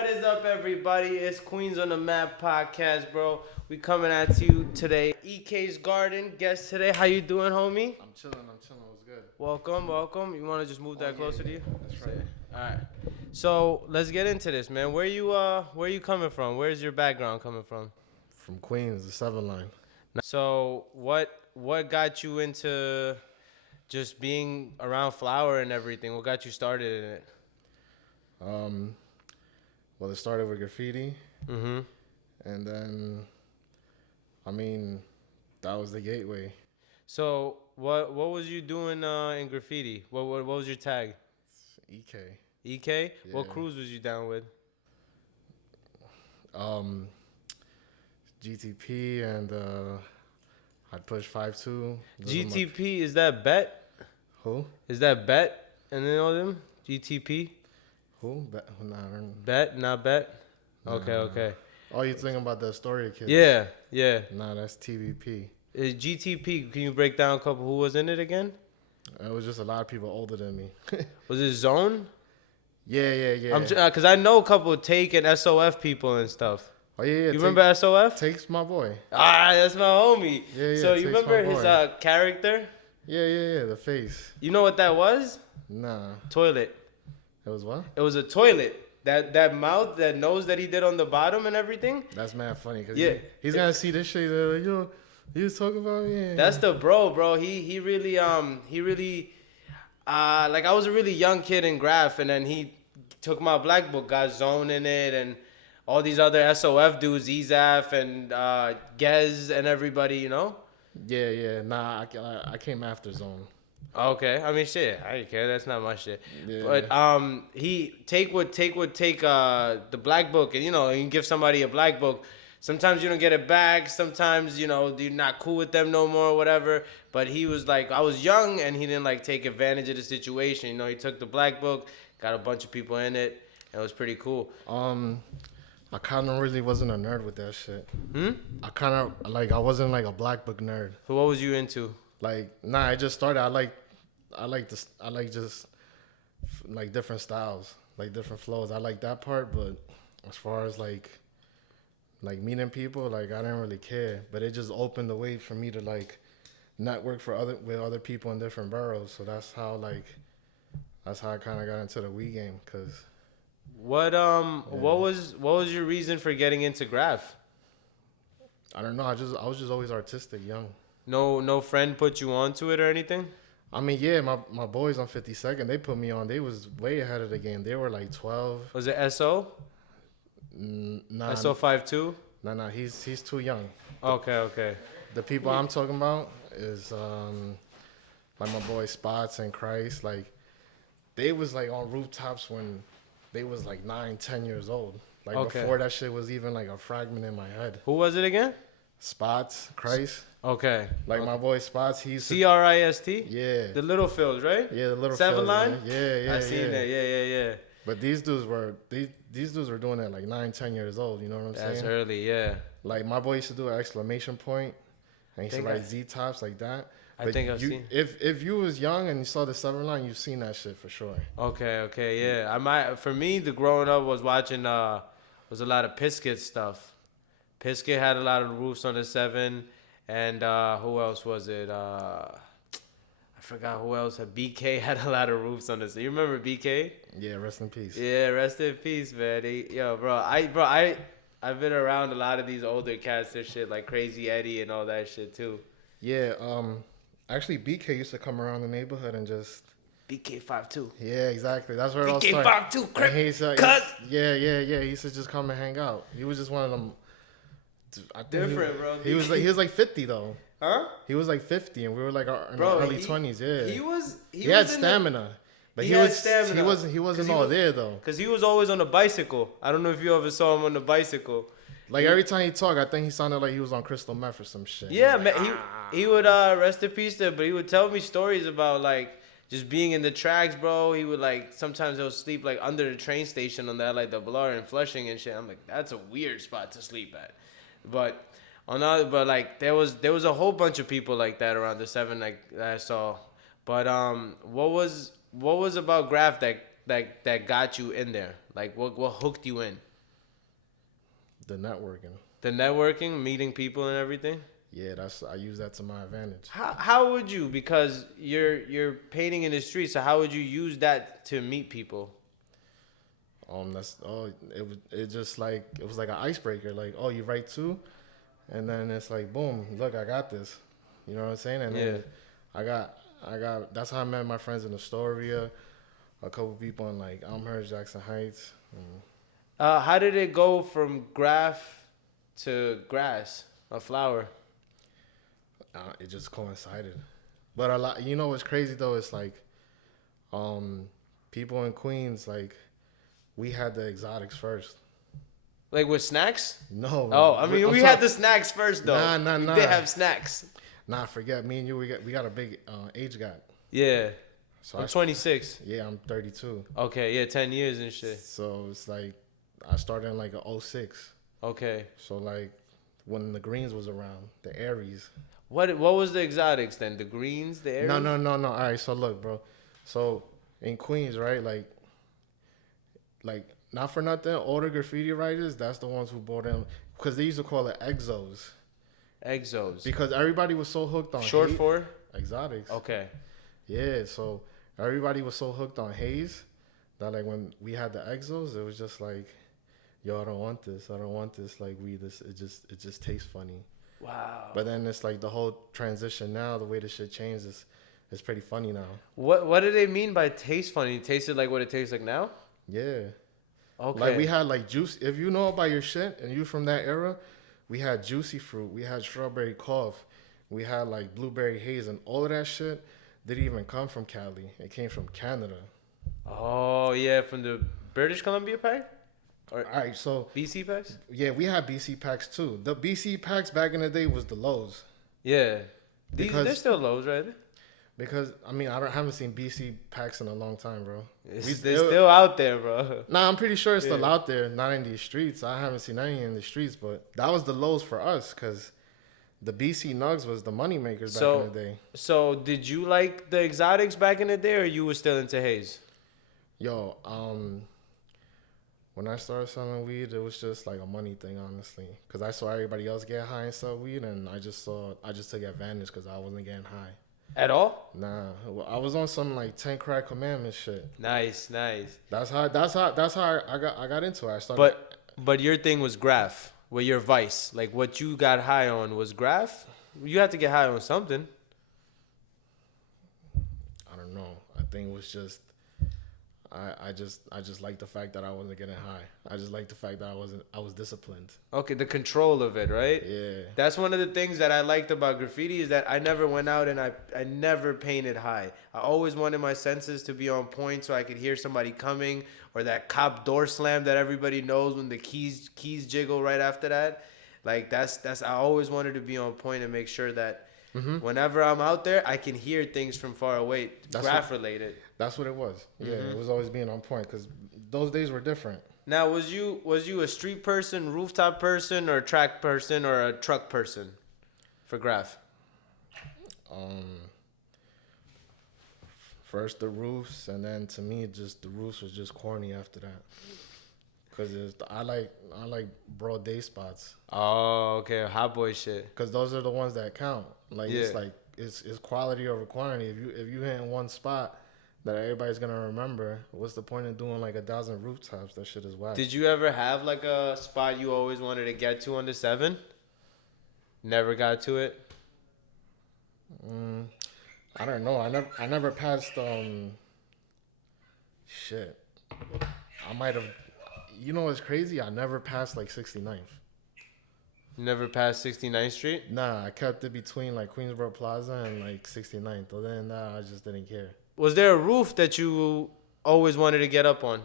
What is up, everybody? It's Queens on the Map podcast, bro. We coming at you today. Ekays Garden, guest today. How you doing, homie? I'm chilling. What's good? Welcome. You want to just move that closer to you? That's right. All right. So let's get into this, man. Where you coming from? Where's your background coming from? From Queens, the 7 line. So what got you into just being around flower and everything? What got you started in it? Well, it started with graffiti. Mm-hmm. And then, that was the gateway. So what was you doing in graffiti? What was your tag? EK. EK? Yeah. What crews was you down with? GTP and I'd push 5'2". GTP, is that Bet? Who? Is that Bet? And then all them? GTP? Who? Nah, I don't know. Bet, not Bet? Okay. Oh, you thinking about the Astoria kids? Yeah. Nah, that's TVP. GTP, can you break down a couple who was in it again? It was just a lot of people older than me. Was it Zone? Yeah. Because I know a couple of Take and SOF people and stuff. Oh, yeah. You remember SOF? Take's my boy. That's my homie. Yeah. So you remember his character? Yeah, the face. You know what that was? Nah. Toilet. It was what? It was a toilet. That mouth, that nose that he did on the bottom and everything. That's mad funny. Cause Yeah. He's going to see this shit. Like, yo, you was talking about me? Yeah. That's the bro. He really, like I was a really young kid in graph, and then he took my black book, got Zone in it, and all these other SOF dudes, Ezaf and Gez and everybody, you know? Yeah. Nah, I came after Zone. Okay, I mean, shit, I didn't care. That's not my shit. Yeah. But he would take the black book, and you know, you can give somebody a black book. Sometimes you don't get it back. Sometimes, you know, you're not cool with them no more or whatever. But he was like, I was young, and he didn't like take advantage of the situation. You know, he took the black book, got a bunch of people in it, and it was pretty cool. I kind of really wasn't a nerd with that shit. I kind of I wasn't like a black book nerd. So what was you into? I just started. I like just like different styles, like different flows. I like that part, but as far as like meeting people, like I didn't really care. But it just opened the way for me to like network with other people in different boroughs. So that's how I kind of got into the weed game. Cause what was your reason for getting into graph? I don't know. I was just always artistic, young. No friend put you onto it or anything? I mean, yeah, my boys on 52nd, they put me on. They was way ahead of the game. They were like 12. Was it SO? Nah. SO 5'2"? Nah, he's too young. Okay. The people I'm talking about is like my boy Spots and Christ. Like they was like on rooftops when they was like 9-10 years old. Like before that shit was even like a fragment in my head. Who was it again? Spots, Christ. Okay. My boy Spots, he's Christ? Yeah. The Little Fields, right? Yeah, the Little 7 Fields, line? Man. Yeah. I seen that. Yeah. But these dudes were doing it at like 9-10 years old, you know what I'm saying? That's early, yeah. Like my boy used to do an exclamation point and he used to write Z tops like that. I think I've seen. If you was young and you saw the 7 line, you've seen that shit for sure. Okay, yeah. For me, the growing up was watching was a lot of Pisket stuff. Pisket had a lot of roofs on the 7, and who else was it? I forgot who else. BK had a lot of roofs on the 7. You remember BK? Yeah, rest in peace. Yeah, rest in peace, man. I've been around a lot of these older cats and shit, like Crazy Eddie and all that shit too. Yeah, actually BK used to come around the neighborhood and just BK 5'2". Yeah, exactly. That's where it all BK started. 5'2", crap. Yeah. He used to just come and hang out. He was just one of them. I think Different, bro. He was like 50 though. Huh? He was like 50, and we were like in our early 20s. Yeah. He had stamina. But he wasn't all there though. Cause he was always on a bicycle. I don't know if you ever saw him on the bicycle. Like every time he talked, I think he sounded like he was on crystal meth or some shit. Yeah, man. He would rest in peace there, but he would tell me stories about like just being in the tracks, bro. He would like sometimes he'll sleep like under the train station on that like the Blar and Flushing and shit. I'm like, that's a weird spot to sleep at. But like there was a whole bunch of people like that around the 7 like that I saw. But what was about graph that got you in there? Like what hooked you in? The networking. The networking, meeting people and everything. Yeah, I use that to my advantage. How would you, because you're painting in the street, so how would you use that to meet people? It just like it was like an icebreaker. Like, oh, you write too, and then it's like, boom, look, I got this. You know what I'm saying? And then I got. That's how I met my friends in Astoria, a couple people in like Elmhurst, Jackson Heights. How did it go from graph to grass, a flower? It just coincided. But a lot, you know what's crazy though? It's like, people in Queens, like, we had the exotics first. Like with snacks? No. Oh, I mean, we had the snacks first though. Nah. We did have snacks. Nah, forget me and you. We got a big age gap. Yeah. So I'm 26. Yeah, I'm 32. Okay, yeah, 10 years and shit. So it's like I started in like a 06. Okay. So like when the greens was around, the Aries. What was the exotics then? The greens, the Aries? No. All right, so look, bro. So in Queens, right? Like not for nothing, older graffiti writers, that's the ones who bought in, because they used to call it exos. Exos. Because everybody was so hooked on Short for? Exotics. Okay. Yeah, so everybody was so hooked on haze that like when we had the exos, it was just like, yo, I don't want this. Like it just tastes funny. Wow. But then it's like the whole transition now, the way the shit changed is pretty funny now. What do they mean by taste funny? It tasted like what it tastes like now? Yeah. Okay. Like we had like juice. If you know about your shit and you from that era, we had juicy fruit. We had strawberry cough. We had like blueberry haze, and all of that shit didn't even come from Cali. It came from Canada. Oh yeah, from the British Columbia pack? Or All right, so BC packs? yeah, we had BC packs too. The BC packs back in the day was the lows. Yeah. Because- They're still lows, right? Because I mean haven't seen BC packs in a long time, bro. They're still out there, bro. Nah, I'm pretty sure it's still out there, not in these streets. I haven't seen any in the streets, but that was the lows for us because the BC Nugs was the money makers back in the day. So did you like the exotics back in the day, or you were still into haze? Yo, when I started selling weed, it was just like a money thing, honestly. Because I saw everybody else get high and sell weed, and I just took advantage because I wasn't getting high. At all? Nah, I was on some like 10 crack commandments shit. Nice. That's how I got into it. I started. But your thing was graph, with your vice. Like what you got high on was graph. You had to get high on something. I don't know. I think it was just. I just like the fact that I wasn't getting high. I just like the fact that I was disciplined. Okay, the control of it, right? Yeah. That's one of the things that I liked about graffiti is that I never went out and I never painted high. I always wanted my senses to be on point so I could hear somebody coming, or that cop door slam that everybody knows when the keys jiggle right after that. Like that's I always wanted to be on point and make sure that whenever I'm out there, I can hear things from far away, graph related. That's what it was. Yeah, it was always being on point because those days were different. Now, was you a street person, rooftop person, or a track person, or a truck person for graph? First the roofs, and then to me, just the roofs was just corny after that. Cause I like broad day spots. Oh, okay, hot boy shit. Cause those are the ones that count. Like it's like it's quality over quantity. If you hit in one spot that everybody's gonna remember, what's the point of doing like 1,000 rooftops? That shit is whack. Did you ever have like a spot you always wanted to get to on the 7? Never got to it. I don't know. I never passed. Shit. I might have. You know what's crazy? I never passed like 69th. Never passed 69th Street? Nah, I kept it between like Queensboro Plaza and like 69th. Other than that, I just didn't care. Was there a roof that you always wanted to get up on?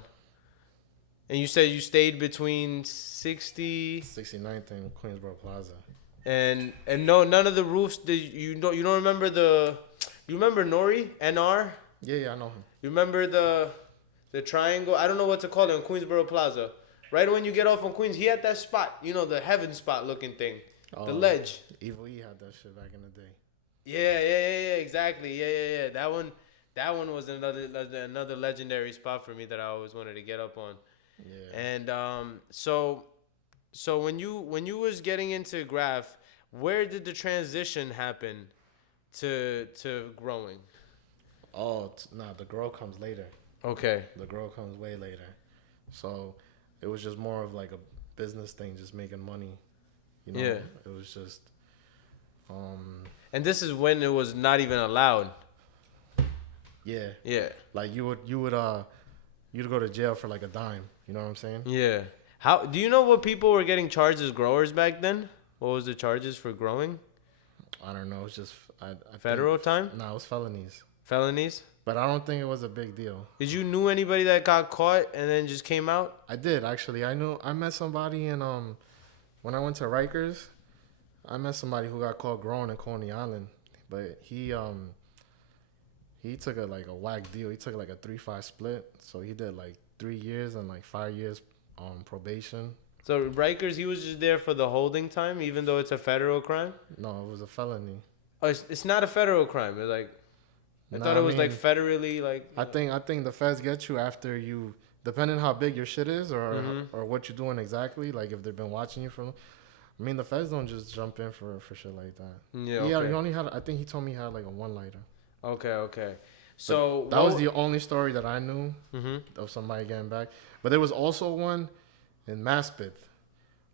And you said you stayed between 69th and Queensboro Plaza. And no, none of the roofs. You don't remember you remember Nori NR? Yeah, I know him. You remember the triangle? I don't know what to call it on Queensboro Plaza. Right when you get off on Queens, he had that spot. You know, the heaven spot looking thing, the ledge. Evil E had that shit back in the day. Yeah, exactly. Yeah. That one was another legendary spot for me that I always wanted to get up on. Yeah. And so So when you was getting into graph, where did the transition happen to growing? Oh, nah, the grow comes later. Okay. The grow comes way later. So it was just more of like a business thing, just making money. You know, Yeah. it was just, um, And this is when it was not even allowed. yeah, Yeah. like you'd go to jail for like a dime. You know what I'm saying? Yeah. How do you know what people were getting charged as growers back then? What was the charges for growing? I don't know. It's just I think Federal time? no, it was felonies, Felonies? but I don't think it was a big deal. Did you knew anybody that got caught and then just came out? I did actually. I met somebody in when I went to Rikers. I met somebody who got caught growing in Coney Island, but he took a whack deal. He took like a 3-5 split, so he did like 3 years and like 5 years probation. So Rikers, he was just there for the holding time, even though it's a federal crime. No, it was a felony. Oh, it's not a federal crime. It's like I thought it was like federally like. I think the feds get you after you, depending how big your shit is or what you're doing exactly. Like if they've been watching you from, I mean the feds don't just jump in for shit like that. Yeah. He Okay. only had, I think he told me he had like a one lighter. Okay. Okay. So That was the only story that I knew Mm-hmm. of somebody getting back. But there was also one in Maspeth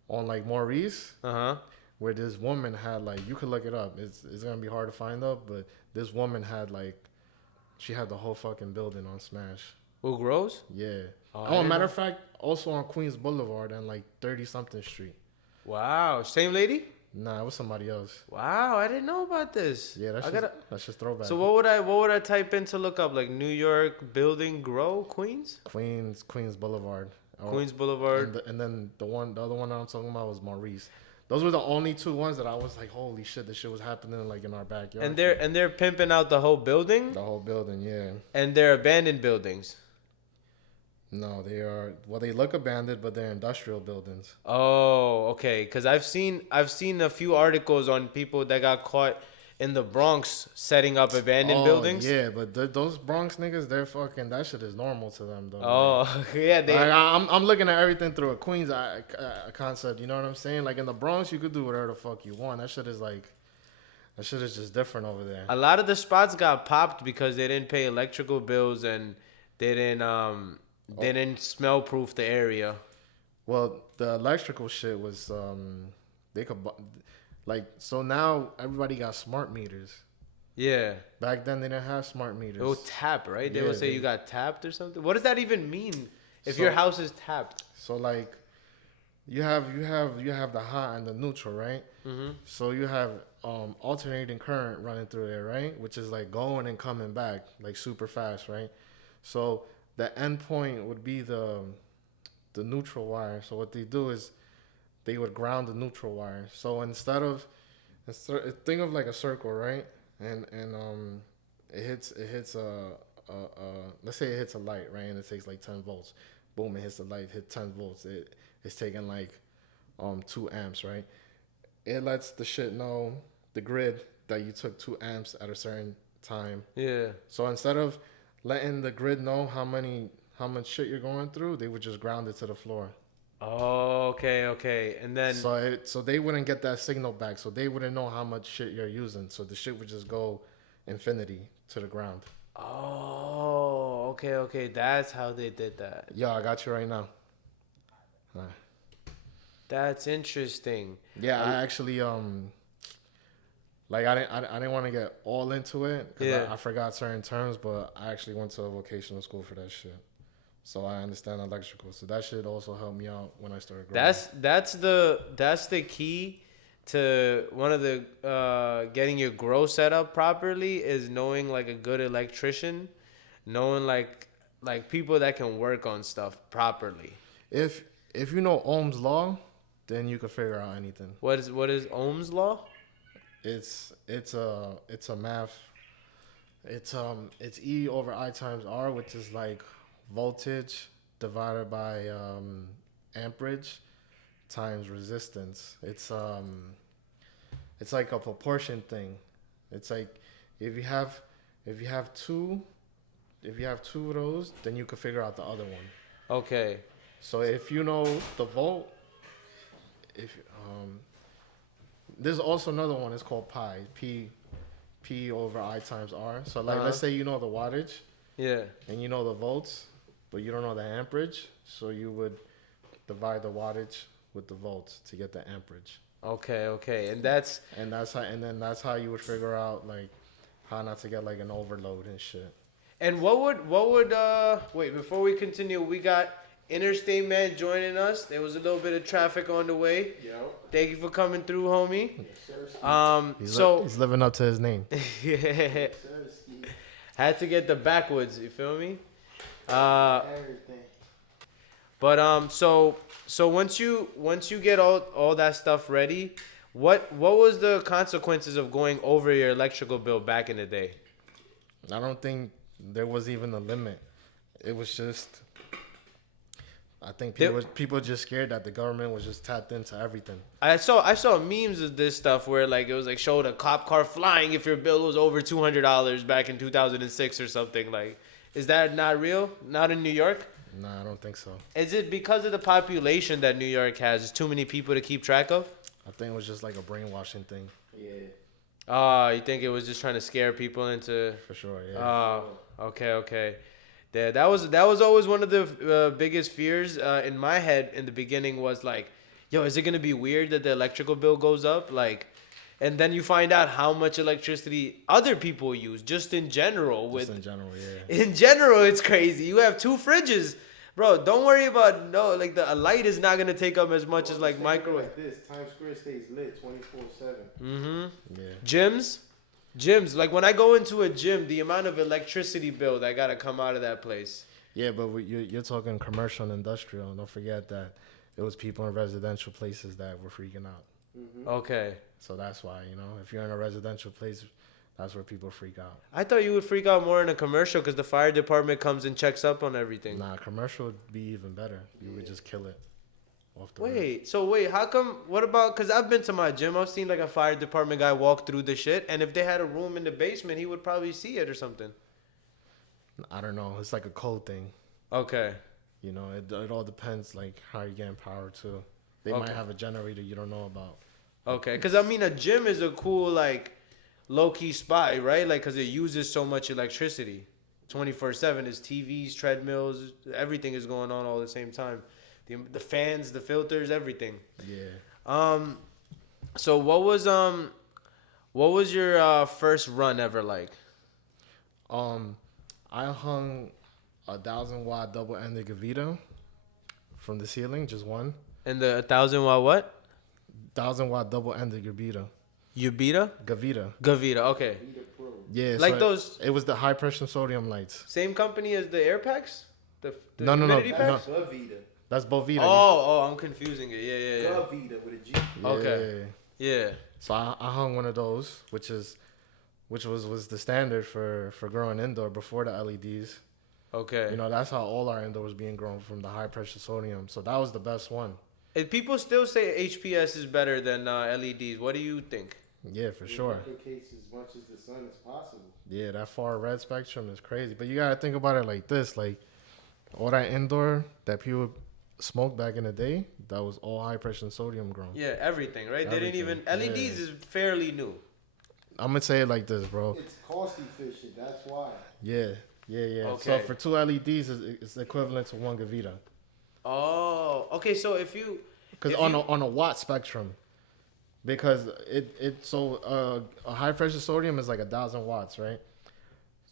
on like Maurice Uh-huh. where this woman had like, you could look it up. It's gonna be hard to find out, but this woman had like, she had the whole fucking building on smash. Who grows? Yeah. Oh, I Oh, didn't matter know. of fact, also on Queens Boulevard and like 30 something Street. Wow. Same lady? Nah, it was somebody else. Wow, I didn't know about this. Yeah, that's just throwback. So what would I type in to look up? Like New York building grow Queens? Queens Boulevard. Queens Boulevard. And then the other one that I'm talking about was Maurice. Those were the only two ones that I was like, holy shit, this shit was happening like in our backyard. And they're pimping out the whole building? The whole building, yeah. And they're abandoned buildings. No, they look abandoned, but they're industrial buildings. Oh, okay. Cause I've seen a few articles on people that got caught in the Bronx setting up abandoned buildings. Yeah, but those Bronx niggas, they're fucking, that shit is normal to them though. Oh, yeah. They. Like, I'm looking at everything through a Queens concept. You know what I'm saying? Like in the Bronx, you could do whatever the fuck you want. That shit is just different over there. A lot of the spots got popped because they didn't pay electrical bills and they didn't smell proof the area. Well, the electrical shit was they could like, so now everybody got smart meters. Yeah. Back then they didn't have smart meters. It will tap, right? They Yeah, will say you got tapped or something. What does that even mean? If your house is tapped. So like, you have the hot and the neutral, right? Mm-hmm. So you have alternating current running through there, right? Which is like going and coming back like super fast, right? So the end point would be the neutral wire. So what they do is they would ground the neutral wire. So instead think of like a circle, right? And it hits let's say it hits a light, right? And it takes like 10 volts. Boom, it hits the light, hit 10 volts. It's taking like 2 amps, right? It lets the shit know, the grid, that you took 2 amps at a certain time. Yeah. So instead of letting the grid know how much shit you're going through, they would just ground it to the floor. Oh, okay. And then So they wouldn't get that signal back. So they wouldn't know how much shit you're using. So the shit would just go infinity to the ground. oh, okay. That's how they did that. Yo, I got you right now. All right. That's interesting. Yeah, I actually like I didn't want to get all into it because Yeah. I forgot certain terms, but I actually went to a vocational school for that shit. So I understand electrical. So that shit also helped me out when I started growing. That's the key to one of the getting your grow set up properly is knowing like a good electrician, knowing like people that can work on stuff properly. If you know Ohm's law, then you can figure out anything. What is Ohm's law? It's a math. It's E over I times R, which is like voltage divided by amperage times resistance. It's like a proportion thing. It's like if you have two of those, then you can figure out the other one. Okay. So if you know the volt, if there's also another one. It's called pi. P over I times R. So like, let's say you know the wattage. Yeah. And you know the volts, but you don't know the amperage. So you would divide the wattage with the volts to get the amperage. Okay. And that's how you would figure out like how not to get like an overload and shit. And what would wait, before we continue, we got Interstate Man joining us. There was a little bit of traffic on the way. Yo. Thank you for coming through, homie. Yes, sir, He's living up to his name. Yeah. Sir, Had to get the backwoods, you feel me? everything. But so once you get all that stuff ready, what was the consequences of going over your electrical bill back in the day? I don't think there was even a limit. It was just, I think people just scared that the government was just tapped into everything. I saw memes of this stuff where like it was like showed a cop car flying if your bill was over $200 back in 2006 or something. Like, is that not real? Not in New York? Nah, I don't think so. Is it because of the population that New York has? There's too many people to keep track of? I think it was just like a brainwashing thing. Yeah. You think it was just trying to scare people into? For sure, yeah. Okay. Yeah, that was always one of the biggest fears in my head in the beginning was like, yo, is it gonna be weird that the electrical bill goes up? Like, and then you find out how much electricity other people use just in general. Just In general, it's crazy. You have 2 fridges, bro. Don't worry about a light is not gonna take up as much as like microwave. Like this, Times Square stays lit 24/7. Mm-hmm. Yeah. Gyms. Like when I go into a gym, the amount of electricity bill that gotta come out of that place. Yeah, but you're talking commercial and industrial. Don't forget that it was people in residential places that were freaking out. Mm-hmm. Okay. So that's why, if you're in a residential place, that's where people freak out. I thought you would freak out more in a commercial because the fire department comes and checks up on everything. Nah, commercial would be even better. You would just kill it off the rip. Wait, how come, what about, because I've been to my gym, I've seen like a fire department guy walk through the shit, and if they had a room in the basement, he would probably see it or something. I don't know. It's like a code thing. Okay. It all depends like how you're getting power too. They might have a generator you don't know about. Okay, because I mean, a gym is a cool, like, low-key spot, right? Like, because it uses so much electricity. 24/7 is TVs, treadmills, everything is going on all at the same time. The fans, the filters, everything. Yeah. So what was your first run ever like? I hung a 1,000-watt double-ended Gavita from the ceiling, just one. And the 1,000-watt what? 1,000-watt double-ended Gavita. Ubita? Gavita. Okay. Yeah. Like so those. It was the high-pressure sodium lights. Same company as the air packs? The No. humidity packs? Gavita. That's Bovita. Oh, I'm confusing it. Yeah. Gavita with a G. Yeah. Okay. Yeah. So I hung one of those, which was the standard for growing indoor before the LEDs. Okay. That's how all our indoor was being grown, from the high-pressure sodium. So that was the best one. And people still say HPS is better than LEDs. What do you think? Yeah, for sure. Replicate as much as the sun as possible. Yeah, that far red spectrum is crazy. But you gotta think about it like this: like all that indoor that people smoked back in the day, that was all high-pressure sodium grown. Yeah, everything, right? They didn't even Everything. LEDs is fairly new. I'm gonna say it like this, bro. It's cost efficient. That's why. Yeah. Okay. So for 2 LEDs, it's equivalent to 1 Gavita. Oh, okay. So if you Because on a watt spectrum, because a high pressure sodium is like 1,000 watts, right?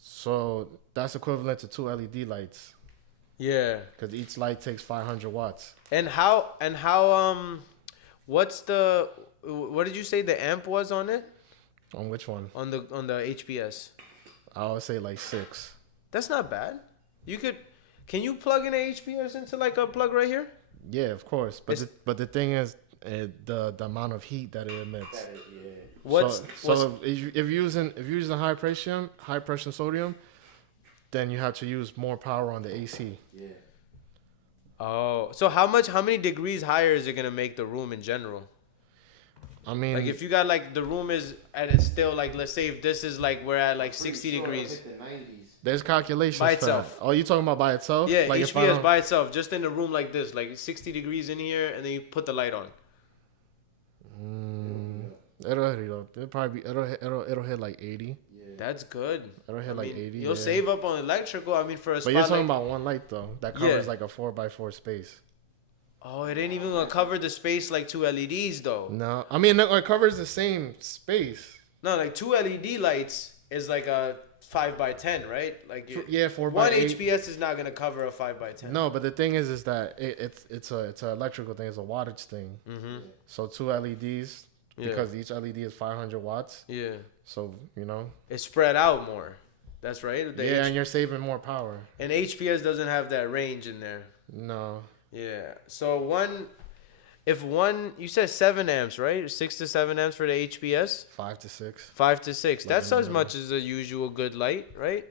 So that's equivalent to 2 LED lights. Yeah. Because each light takes 500 watts. And how what did you say the amp was on it? On which one? On the HPS. I would say like 6. That's not bad. Can you plug in a HPS into like a plug right here? Yeah, of course. But the thing is, the amount of heat that it emits. If you're using high pressure sodium, then you have to use more power on the AC. Yeah. Oh, so how many degrees higher is it gonna make the room in general? I mean, Like if you got like the room is at it's still like, let's say if this is like we're at like 60 degrees. Hit the 90s. there's calculations By for that. itself. Oh, you talking about by itself? Yeah, like HPS by itself, just in a room like this, like 60 degrees in here, and then you put the light on. It'll probably be, it'll hit like 80. Yeah. That's good. It'll hit I like mean, 80. You'll yeah. save up on electrical. I mean, for a But spot you're like, talking about one light though. That covers Yeah. like a 4x4 space. oh, it ain't even gonna cover the space like two LEDs though. No, I mean it covers the same space. No, like two LED lights is like a 5x10, right? Like Yeah, 4 one by 8. HPS is not gonna cover a 5x10. No, but the thing is that it's an electrical thing. It's a wattage thing. Mm-hmm. So 2 LEDs Yeah. because each LED is 500 watts. Yeah. So you know. It's spread out more. That's right. The Yeah, and you're saving more power. and HPS doesn't have that range in there. No. Yeah. So you said 7 amps, right? 6 to 7 amps for the HPS. 5 to 6. 5 to 6. Like That's in the as middle. much as a usual good light, right?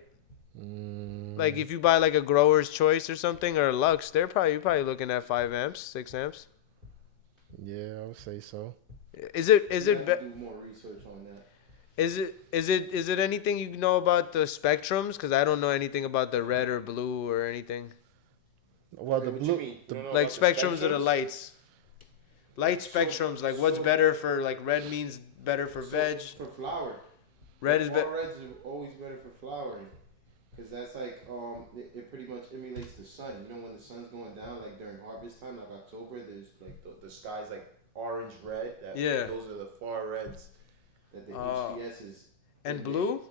Mm, Like if you buy like a Grower's Choice or something or a Lux, you're probably looking at 5 amps, 6 amps. yeah, I would say so. Is it You have to do more research on that. is it anything you know about the spectrums? Because I don't know anything about the red or blue or anything. Well, Wait, the what you blue. mean? You don't know Like about the spectrums of the lights. Light spectrums, like what's so- better for like red means better for veg. For flower. Red is All better. reds are always better for flowering. Because that's like, it pretty much emulates the sun. You know, when the sun's going down, like during harvest time, like October, there's like the sky's like orange red. Yeah. Those are the far reds that the Oh. HPS is. And blue?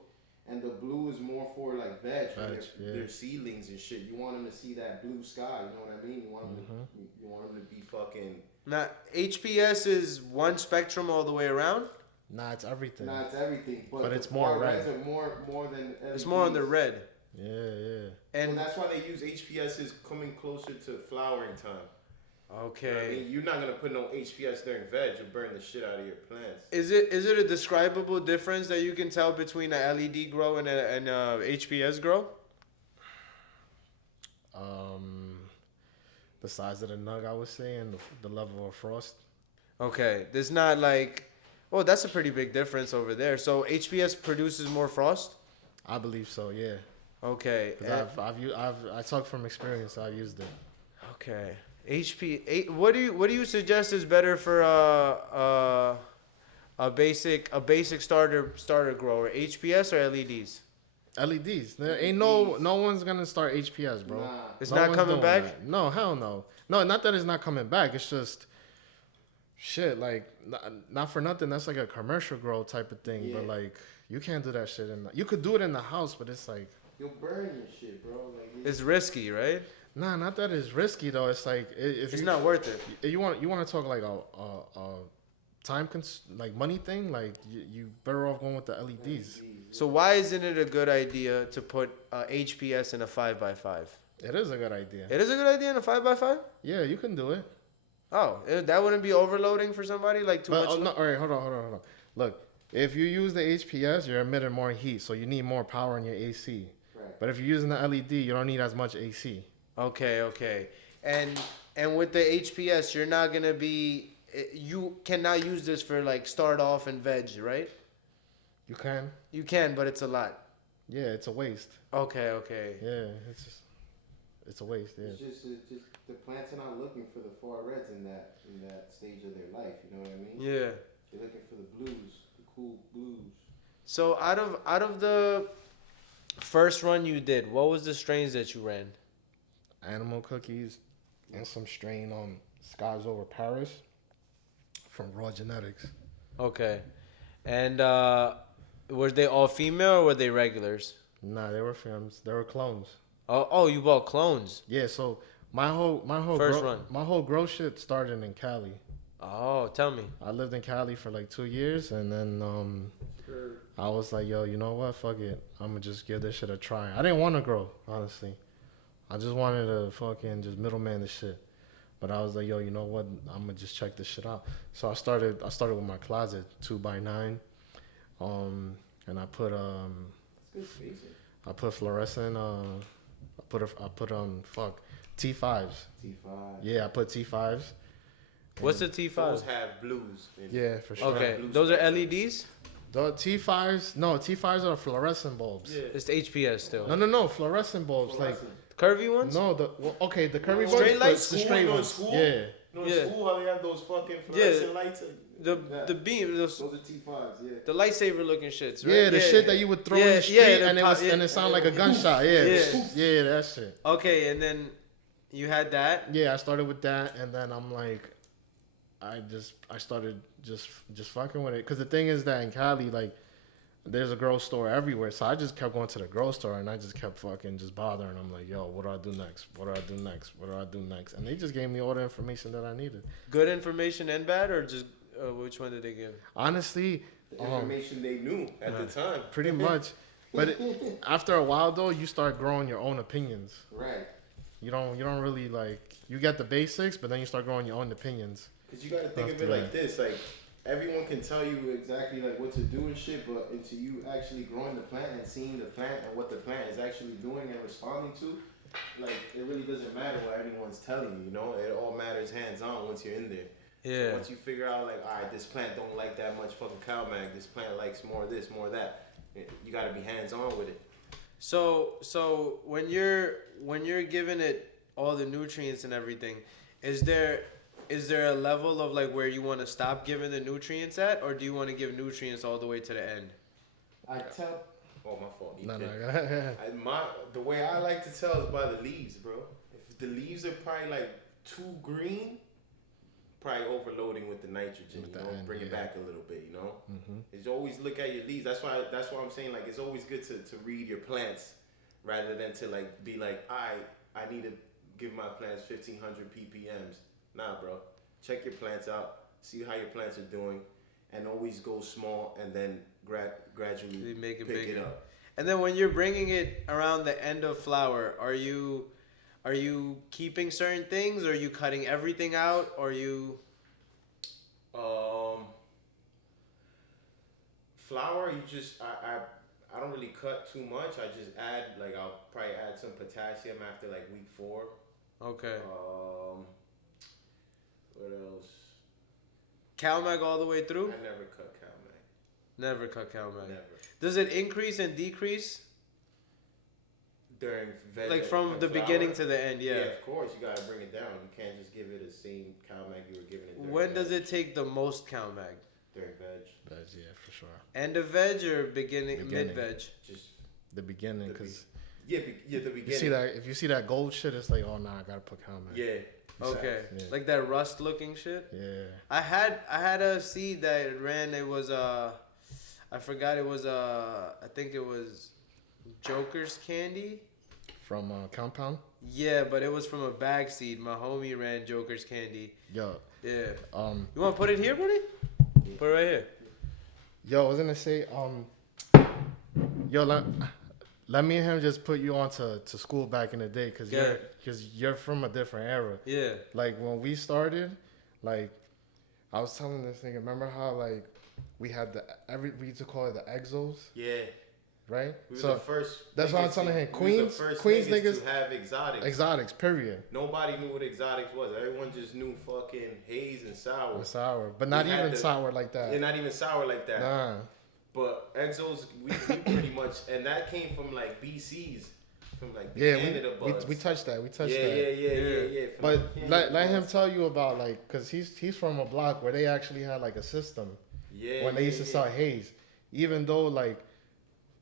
And the blue is more for like veg, when Veg, yeah. they're seedlings and shit. You want them to see that blue sky, you know what I mean? You want them you want them to be fucking. Now HPS is one spectrum all the way around. Nah, it's everything. Nah, it's everything, but, But the it's more far red. reds are more than. It's more on the LEDs. red. Yeah, yeah. And And that's why they use HPSs coming closer to flowering time. You know what I okay, mean? You're not gonna put no HPS during veg and burn the shit out of your plants. is it a describable difference that you can tell between a LED grow and a HPS grow? The size of the nug, I would say, and the level of frost. Okay, there's not like, oh, that's a pretty big difference over there. So HPS produces more frost. I believe so. Yeah. Okay. 'Cause I talk from experience. I've used it. Okay. What do you suggest is better for a basic starter grower? HPS or LEDs? LEDs. There ain't no one's gonna start HPS, bro. Nah. It's No not one's coming doing back? that. No, hell no. No, not that it's not coming back. It's just shit. Like not for nothing. That's like a commercial grow type of thing. But Yeah. like you can't do that shit you could do it in the house, but it's like You'll burn your shit, bro. Like It's risky, right? nah. Not that it's risky though. It's like if It's you, not worth it. you want to talk like a like money thing. Like you better off going with the LEDs. So why isn't it a good idea to put HPS in a 5x5? It is a good idea. It is a good idea in a 5x5? Yeah, you can do it. Oh, that wouldn't be overloading for somebody like too But much. no, all right, hold on. Look, if you use the HPS, you're emitting more heat, so you need more power in your AC. Right. But if you're using the LED, you don't need as much AC. Okay. And with the HPS, you're not gonna be. You cannot use this for like start off and veg, right? You can. You can, but it's a lot. Yeah, it's a waste. Okay. Yeah, it's a waste. Yeah. It's just the plants are not looking for the far reds in that stage of their life. You know what I mean? Yeah. They're looking for the blues, the cool blues. So out of the first run you did, what was the strains that you ran? Animal cookies and some strain on Skies Over Paris from Raw Genetics. Okay. And were they all female or were they regulars? Nah, they were films. They were clones. Oh, you bought clones. Yeah, so my whole First run. my whole grow shit started in Cali. Oh, tell me. I lived in Cali for like 2 years, and then I was like, yo, you know what? Fuck it. I'm gonna just give this shit a try. I didn't want to grow, honestly. I just wanted to fucking just middleman the shit. But I was like, yo, you know what? I'm gonna just check this shit out. So I started with my closet, 2x9, and I put It's good spacing. I put fluorescent. I put T5s. T5. Yeah, I put T5s. What's the Those T5? have blues. In Yeah, for sure. Okay, blue those are spectrum. LEDs. The T5s, no, T5s are fluorescent bulbs. Yeah. It's HPS still. No, fluorescent bulbs. Fluorescent. Like, Curvy ones? No, the curvy ones, Straight lights? the straight ones. School? Yeah. You know, in Yeah. school, how they have those fucking fluorescent lights? The beam, Those are T5s, yeah. the lightsaber looking shits, right? Yeah, the shit that you would throw in the street and it sounded like a gunshot. Yeah. Yeah, that shit. Okay, and then you had that. Yeah, I started with that, and then I'm like, I started just fucking with it. Cause the thing is that in Cali, like, there's a girl store everywhere, so I just kept going to the girl store, and I just kept fucking just bothering. I'm like, yo, what do I do next? What do I do next? What do I do next? And they just gave me all the information that I needed. Good information and bad, or just which one did they give? Honestly, The information they knew at the time. pretty much. But after a while, though, you start growing your own opinions. Right. You don't really like, you get the basics, but then you start growing your own opinions. Because you got to think of it like this, like, everyone can tell you exactly like what to do and shit, but until you actually growing the plant and seeing the plant and what the plant is actually doing and responding to, like, it really doesn't matter what anyone's telling you, you know? It all matters hands-on once you're in there. Yeah. So once you figure out, like, all right, this plant don't like that much fucking CalMag, this plant likes more of this, more of that, you got to be hands-on with it. So when you're giving it all the nutrients and everything, is there a level of like where you want to stop giving the nutrients at, or do you want to give nutrients all the way to the end? I tell. Oh, my fault. No. The way I like to tell is by the leaves, bro. If the leaves are probably like too green, probably overloading with the nitrogen. Bring it back a little bit. You know, Is always look at your leaves. That's why I'm saying, like, it's always good to read your plants rather than to like be like, I need to give my plants 1,500 ppms. Nah, bro. Check your plants out. See how your plants are doing, and always go small, and then gradually make it pick bigger. it up. And then when you're bringing it around the end of flower, are you keeping certain things, or are you cutting everything out, or you? Flour, you just I don't really cut too much. I just add, like, I'll probably add some potassium after like week 4. Okay. What else? CalMag all the way through? I never cut CalMag. Never cut CalMag. Never. Does it increase and decrease? During Like from the beginning to the end, yeah. Yeah, of course, you gotta bring it down. You can't just give it the same CalMag you were giving it. When does it take the most CalMag? During veg. Veg, yeah, for sure. End of veg or beginning. Mid veg? Just the beginning, because the beginning. you see that, if you see that gold shit, it's like, oh nah, I gotta put CalMag. Yeah. Okay. Yeah. Like that rust looking shit? Yeah. I had a seed that ran, it was I forgot, it was I think it was Joker's Candy. From Compound? Yeah, but it was from a bag seed. My homie ran Joker's Candy. Yo. Yeah. You want to put it here, buddy? Put it right here. Yo, I was gonna say, yo, let me and him just put you on to school back in the day, cause you're from a different era. Yeah. Like when we started, like I was telling this nigga, remember how like we had we used to call it the exos? Yeah. Right? We were the first. That's what I'm telling him. Queens niggas to have exotics. Exotics, period. Nobody knew what exotics was. Everyone just knew fucking haze and sour. Sour, but not even sour like that. Yeah, not even sour like that. Nah. But exos, we pretty much, and that came from like BCs, from like the Canada buds. we touched that. We touched that. Yeah. But let him tell you about, like, cause he's from a block where they actually had like a system. Yeah. When they used to sell haze, even though like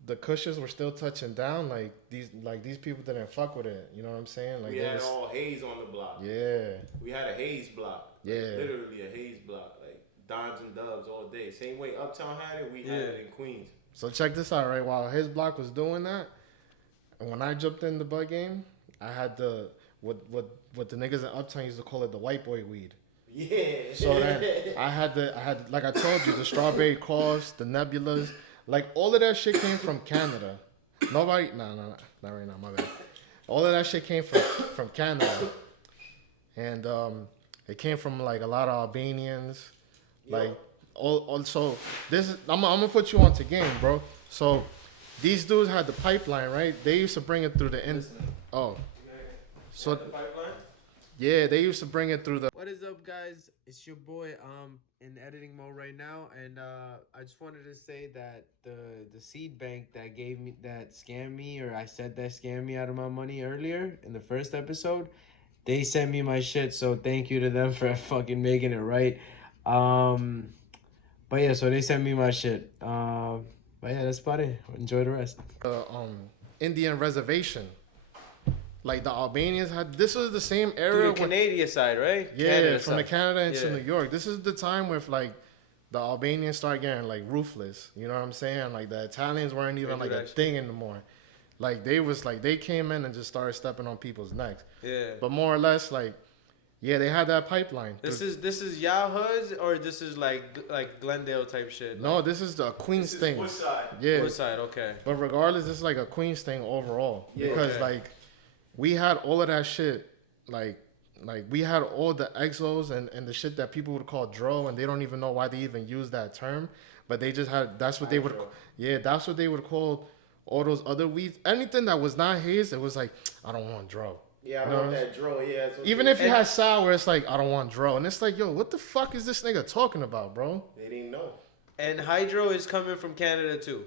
the cushions were still touching down, like these people didn't fuck with it. You know what I'm saying? Like we had all haze on the block. Yeah. We had a haze block. Yeah. Literally a haze block. Like dimes and dubs all day. Same way Uptown had it, we had it in Queens. So check this out, right? While his block was doing that, and when I jumped in the bud game, I had the what the niggas in Uptown used to call it, the white boy weed. Yeah. So then I had like I told you, the strawberry coughs, the nebulas. Like, all of that shit came from Canada. Nobody... No, not right now, my bad. All of that shit came from Canada. And it came from, like, a lot of Albanians. Like, so, this is... I'm going to put you on to game, bro. So, these dudes had the pipeline, right? They used to bring it through the... So, the pipeline? Yeah, they used to bring it through the. What is up, guys? It's your boy in editing mode right now, and I just wanted to say that the seed bank that scammed me, or I said that scammed me out of my money earlier in the first episode, they sent me my shit, so thank you to them for fucking making it right. But yeah, so they sent me my shit. But yeah, that's about it. Enjoy the rest. Indian reservation. Like the Albanians had. This was the same era. Through the Canadian side, right? Yeah, Canada from the side. Canada into New York. This is the time where like the Albanians start getting like ruthless. You know what I'm saying? Like the Italians weren't even like a thing anymore. Like they came in and just started stepping on people's necks. Yeah. But more or less, like, yeah, they had that pipeline. This is y'all hoods, or this is like Glendale type shit? No, this is the Queens thing. Woodside. Yeah. Woodside, okay. But regardless, this is like a Queens thing overall. Yeah. Because Okay. like we had all of that shit. Like we had all the exos and the shit that people would call dro, and they don't even know why they even use that term. But they just had that's what they would that's what they would call all those other weeds. Anything that was not haze, it was like, I don't want dro. Yeah, I want that dro. Yeah. Even if you had sour, it's like, I don't want dro. And it's like, yo, what the fuck is this nigga talking about, bro? They didn't know. And hydro is coming from Canada too.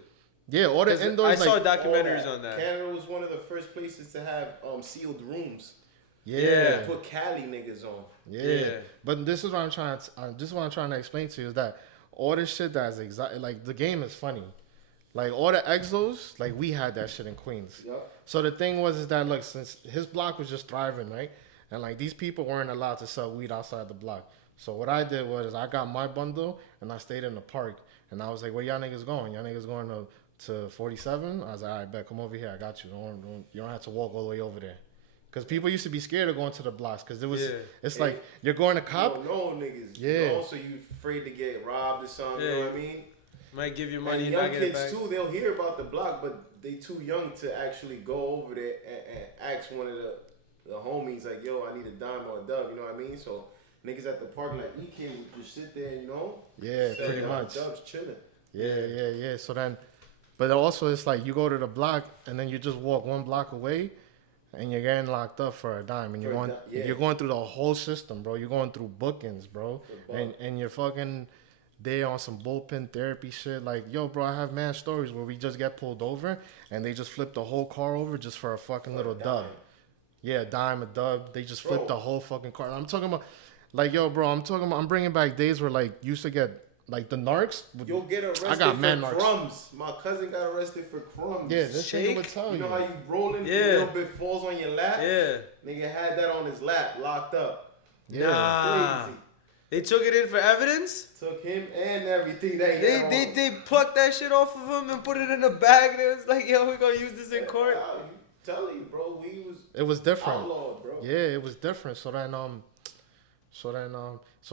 Yeah, all the indoors. I saw like, documentaries on that. Canada was one of the first places to have sealed rooms. Yeah. Put Cali niggas on. Yeah. But this is what I'm trying to explain to you is that all this shit that's like the game is funny. Like all the exos, like we had that shit in Queens. Yep. So the thing was is that look, since his block was just thriving, right? And like these people weren't allowed to sell weed outside the block. So what I did was I got my bundle and I stayed in the park and I was like, where y'all niggas going? Y'all niggas going to 47? I was like, all right, bet, come over here. I got you. You don't have to walk all the way over there. Because people used to be scared of going to the blocks because it's like you're going to cop. You don't know niggas. Yeah. Also, you afraid to get robbed or something. Yeah. You know what I mean? Might give you money And and young not get it kids back. too, they'll hear about the block, but they too young to actually go over there and ask one of the homies like, yo, I need a dime or a dub. You know what I mean? So niggas at the park like Ekays would just sit there, you know? Yeah, Sell pretty down much. Dubs chilling. Yeah. So then, but also it's like you go to the block and then you just walk one block away, and you're getting locked up for a dime, and you're going through the whole system, bro. You're going through bookings, bro, and you're fucking there on some bullpen therapy shit. Like, yo, bro, I have mad stories where we just get pulled over and they just flip the whole car over just for a fucking little dub. Yeah, a dime, a dub. They just flipped the whole fucking car. I'm talking about, like, yo, bro, I'm bringing back days where like used to get. Like the narcs, You'll get arrested for crumbs. My cousin got arrested for crumbs. Yeah, this nigga would tell you. You know how you rolling, a little bit falls on your lap? Yeah. Nigga had that on his lap, locked up. Yeah. Nah. Crazy. They took it in for evidence? Took him and everything that he had on. They plucked that shit off of him and put it in a bag, and it was like, yo, we gonna use this in court. I'm telling you, bro, it was different. Outlawed, bro. Yeah, it was different. So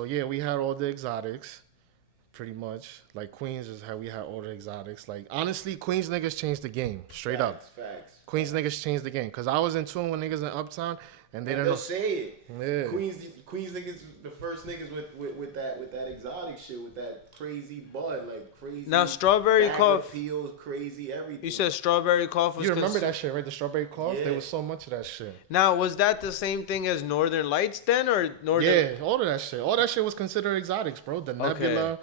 yeah, we had all the exotics. Pretty much. Like, Queens is how we had all the exotics. Like, honestly, Queens niggas changed the game. Straight up. Facts. Queens niggas changed the game. Because I was in tune with niggas in Uptown, and they didn't know. Say it. Yeah. Queens niggas, the first niggas with that exotic shit, with that crazy bud, like crazy. Now, strawberry cough. Feels crazy, everything. You said strawberry cough was. You remember that shit, right? The strawberry cough? Yeah. There was so much of that shit. Now, was that the same thing as Northern Lights then, or Northern? Yeah, all of that shit. All that shit was considered exotics, bro. The Nebula,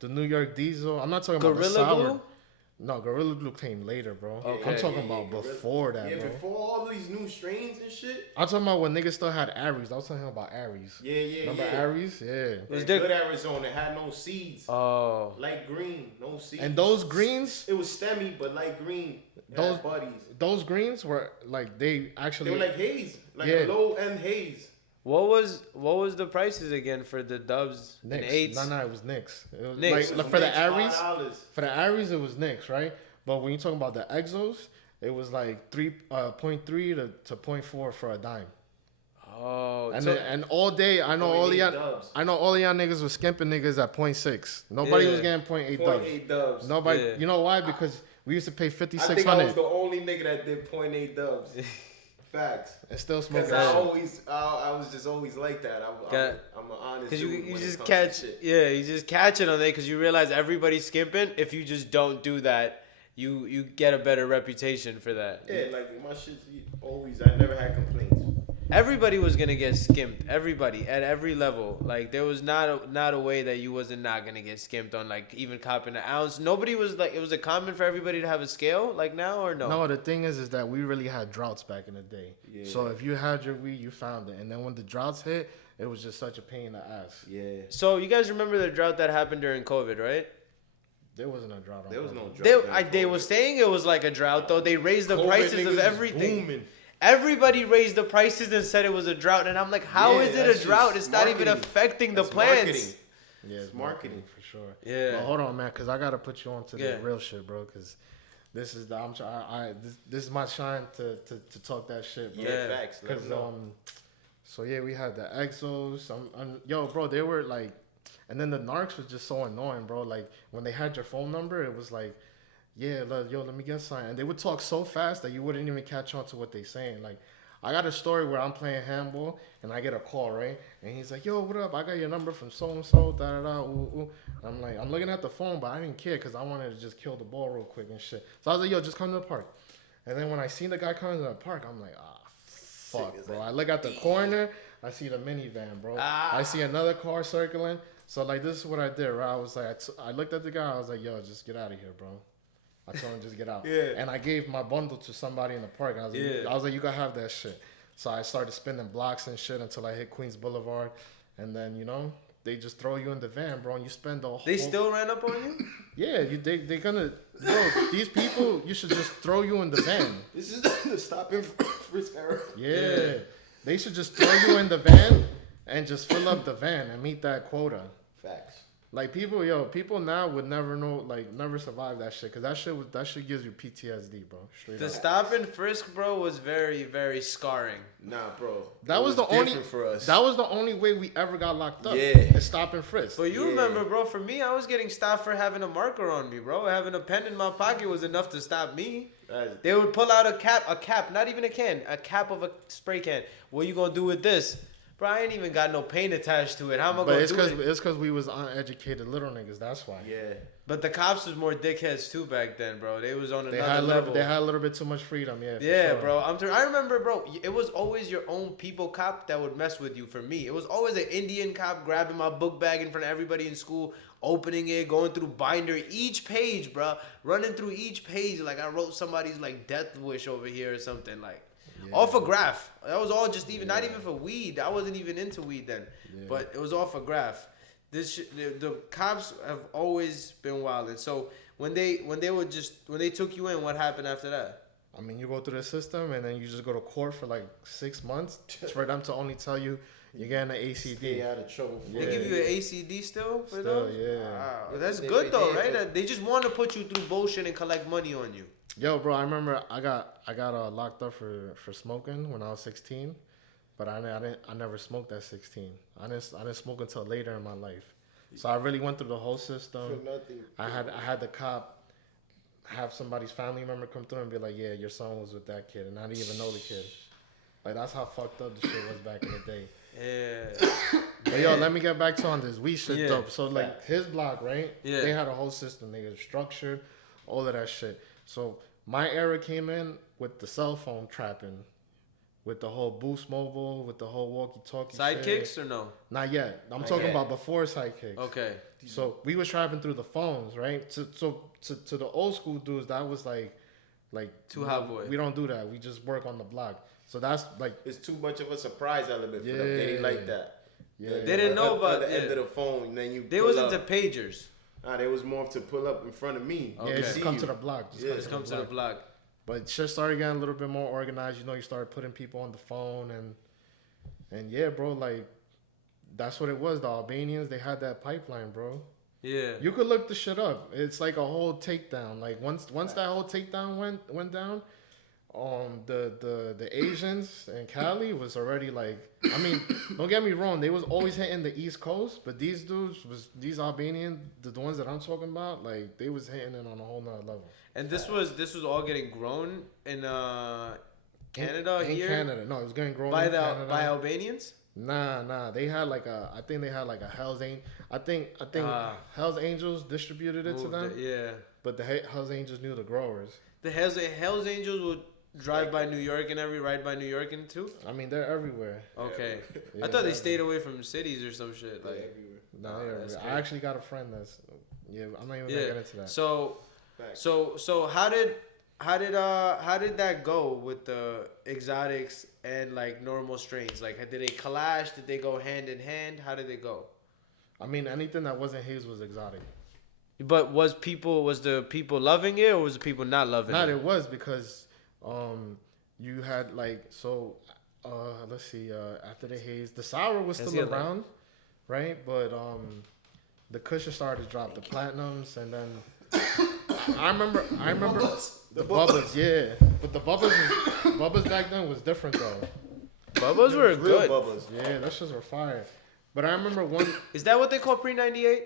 the New York Diesel. I'm not talking about the Gorilla sour. Glue? No, Gorilla Glue came later, bro. Okay. I'm talking about before that, bro. Before all these new strains and shit. I'm talking about when niggas still had Aries. I was talking about Aries. Yeah. Remember Aries? Yeah. Was good Arizona. It had no seeds. Oh. Light green, no seeds. And those greens, it was stemmy, but light green. Those buddies. Those greens were like they actually. They were like haze, like Yeah. a low end haze. What was the prices again for the dubs and Nicks. eights? No, it was Nicks. It was Nicks. like for the Nicks, Aries. $5. For the Aries, it was Nicks, right? But when you're talking about the Exos, it was like 0.3 to 0.4 for a dime. Oh, And all day, I know all y'all niggas was skimping niggas at 0.6. Nobody was getting 0.8 dubs. 0.8 dubs. Nobody. Yeah. You know why? Because we used to pay I think I 5,600. was the only nigga that did 0.8 dubs. Facts. And still smoking Because shit. I was just always like that. I'm an honest. because dude you when it just comes to catch shit. you just catch it on there because you realize everybody's skimping. If you just don't do that, you get a better reputation for that. Yeah, like my shit always. I never had complaints. everybody was gonna get skimped. Everybody at every level. Like there was not a way that you wasn't not gonna get skimped on like even copping an ounce. Nobody was like it was a common for everybody to have a scale like now or no. No, the thing is that we really had droughts back in the day. Yeah. So if you had your weed, you found it, and then when the droughts hit, it was just such a pain in the ass. Yeah. So you guys remember the drought that happened during COVID, right? There wasn't a drought. There was no drought. They was saying it was like a drought though. They raised the COVID prices of niggas is everything. booming. Everybody raised the prices and said it was a drought, and I'm like, how is it that's a drought? just It's not even marketing. affecting the That's plants. marketing. Yeah, It's marketing for sure. Yeah. But hold on, man, because I gotta put you on to the Yeah. real shit, bro. Because this is this is my shine to talk that shit, bro. Yeah, facts. Let Because them know. so yeah, we had the exos. Yo, bro, they were like, and then the narcs was just so annoying, bro. Like when they had your phone number, it was like, yeah, let me get something. And they would talk so fast that you wouldn't even catch on to what they saying. Like, I got a story where I'm playing handball and I get a call, right? And he's like, yo, what up? I got your number from so-and-so, da-da-da, ooh. I'm like, I'm looking at the phone, but I didn't care because I wanted to just kill the ball real quick and shit. So I was like, yo, just come to the park. And then when I seen the guy coming to the park, I'm like, fuck, bro. I look at the corner, I see the minivan, bro. I see another car circling. So, like, this is what I did, right? I was like, I looked at the guy, I was like, yo, just get out of here, bro. I told him just get out. Yeah. And I gave my bundle to somebody in the park. And I was like, you gotta have that shit. So I started spinning blocks and shit until I hit Queens Boulevard. And then, you know, they just throw you in the van, bro, and you spend the whole... They still ran up on you? Yeah, they're gonna... Bro, these people, you should just throw you in the van. This is the stop and frisk era. Yeah. They should just throw you in the van and just fill up the van and meet that quota. Facts. Like people now would never know, like never survive that shit, cause that shit gives you PTSD, bro. Straight The up. stop and frisk, bro, was very, very scarring. Nah, bro. That was the only for us. That was the only way we ever got locked up. Yeah. And stop and frisk. But you remember, bro, for me, I was getting stopped for having a marker on me, bro. Having a pen in my pocket was enough to stop me. They would pull out a cap, not even a can, a cap of a spray can. What you gonna do with this? Bro, I ain't even got no paint attached to it. How am I gonna do it? It's cause we was uneducated little niggas. That's why. Yeah. But the cops was more dickheads too back then, bro. They was on They another had level. They had a little bit too much freedom. Yeah. Yeah, sure. bro. I remember, bro. It was always your own people cop that would mess with you. For me, it was always an Indian cop grabbing my book bag in front of everybody in school, opening it, going through binder each page, bro. Running through each page like I wrote somebody's like death wish over here or something like. Yeah. Off a graph. That was all just even not even for weed. I wasn't even into weed then, but it was off a graph. The cops have always been wildin'. So when they took you in, what happened after that? I mean, you go through the system and then you just go to court for like 6 months for them to only tell you you're getting an ACD. Stay out of trouble. They give you an ACD still for those? Yeah. Wow. That's good though, right? They just want to put you through bullshit and collect money on you. Yo, bro, I remember I got locked up for smoking when I was 16, but I never smoked at 16. I didn't smoke until later in my life. So I really went through the whole system. For nothing. I had the cop have somebody's family member come through and be like, yeah, your son was with that kid, and I didn't even know the kid. Like that's how fucked up the shit was back in the day. Yeah. But yo, let me get back to on this weed shit Yeah. though. So like his block, right? Yeah. They had a whole system. They were structured, all of that shit. So my era came in with the cell phone trapping, with the whole Boost Mobile, with the whole walkie-talkie Sidekicks shit. or no? Not yet. I'm Not talking yet. about before Sidekicks. Okay. So we was trapping through the phones, right? To the old school dudes, that was like Too hot boy. We don't do that. We just work on the block. So that's like It's too much of a surprise element for them. They didn't like that. Yeah. They didn't know about the end it. of the phone, and then you. They pull wasn't up. to pagers. Nah, they was more to pull up in front of me. Yeah, Okay. just See come you. to the block. Just Yeah. Just come to the block. But shit started getting a little bit more organized. You know, you started putting people on the phone and yeah, bro, like that's what it was. The Albanians, they had that pipeline, bro. Yeah. You could look the shit up. It's like a whole takedown. Like once that whole takedown went down, the Asians in Cali was already like, I mean, don't get me wrong, they was always hitting the East Coast, but these dudes these Albanian, the ones that I'm talking about, like they was hitting it on a whole nother level. And this was all getting grown in Canada in here Canada. No, it was getting grown by in Canada. by Albanians. Nah. They had I think they had like a Hell's Angel. I think Hell's Angels distributed it to them. Yeah. But the Hell's Angels knew the growers. The Hells Angels would drive by New York and ride by New York and too? I mean, they're everywhere. Okay. Yeah, I thought they stayed away from cities or some shit. Like, everywhere. No, they're everywhere. I actually got a friend that's. Yeah, I'm not even gonna get into that. So how did that go with the exotics and like normal strains? Like, did they clash? Did they go hand in hand? How did they go? I mean, anything that wasn't haze was exotic. But was the people loving it or was the people not loving it? It was because you had like let's see, after the haze, the sour was still around, right? But the cushion started to drop, the platinums, and then I remember the bubbas, yeah. But the bubbas back then was different though. Bubbas were good. Bubbas. Yeah, those shits were fire. But I remember one. Is that what they call pre-98?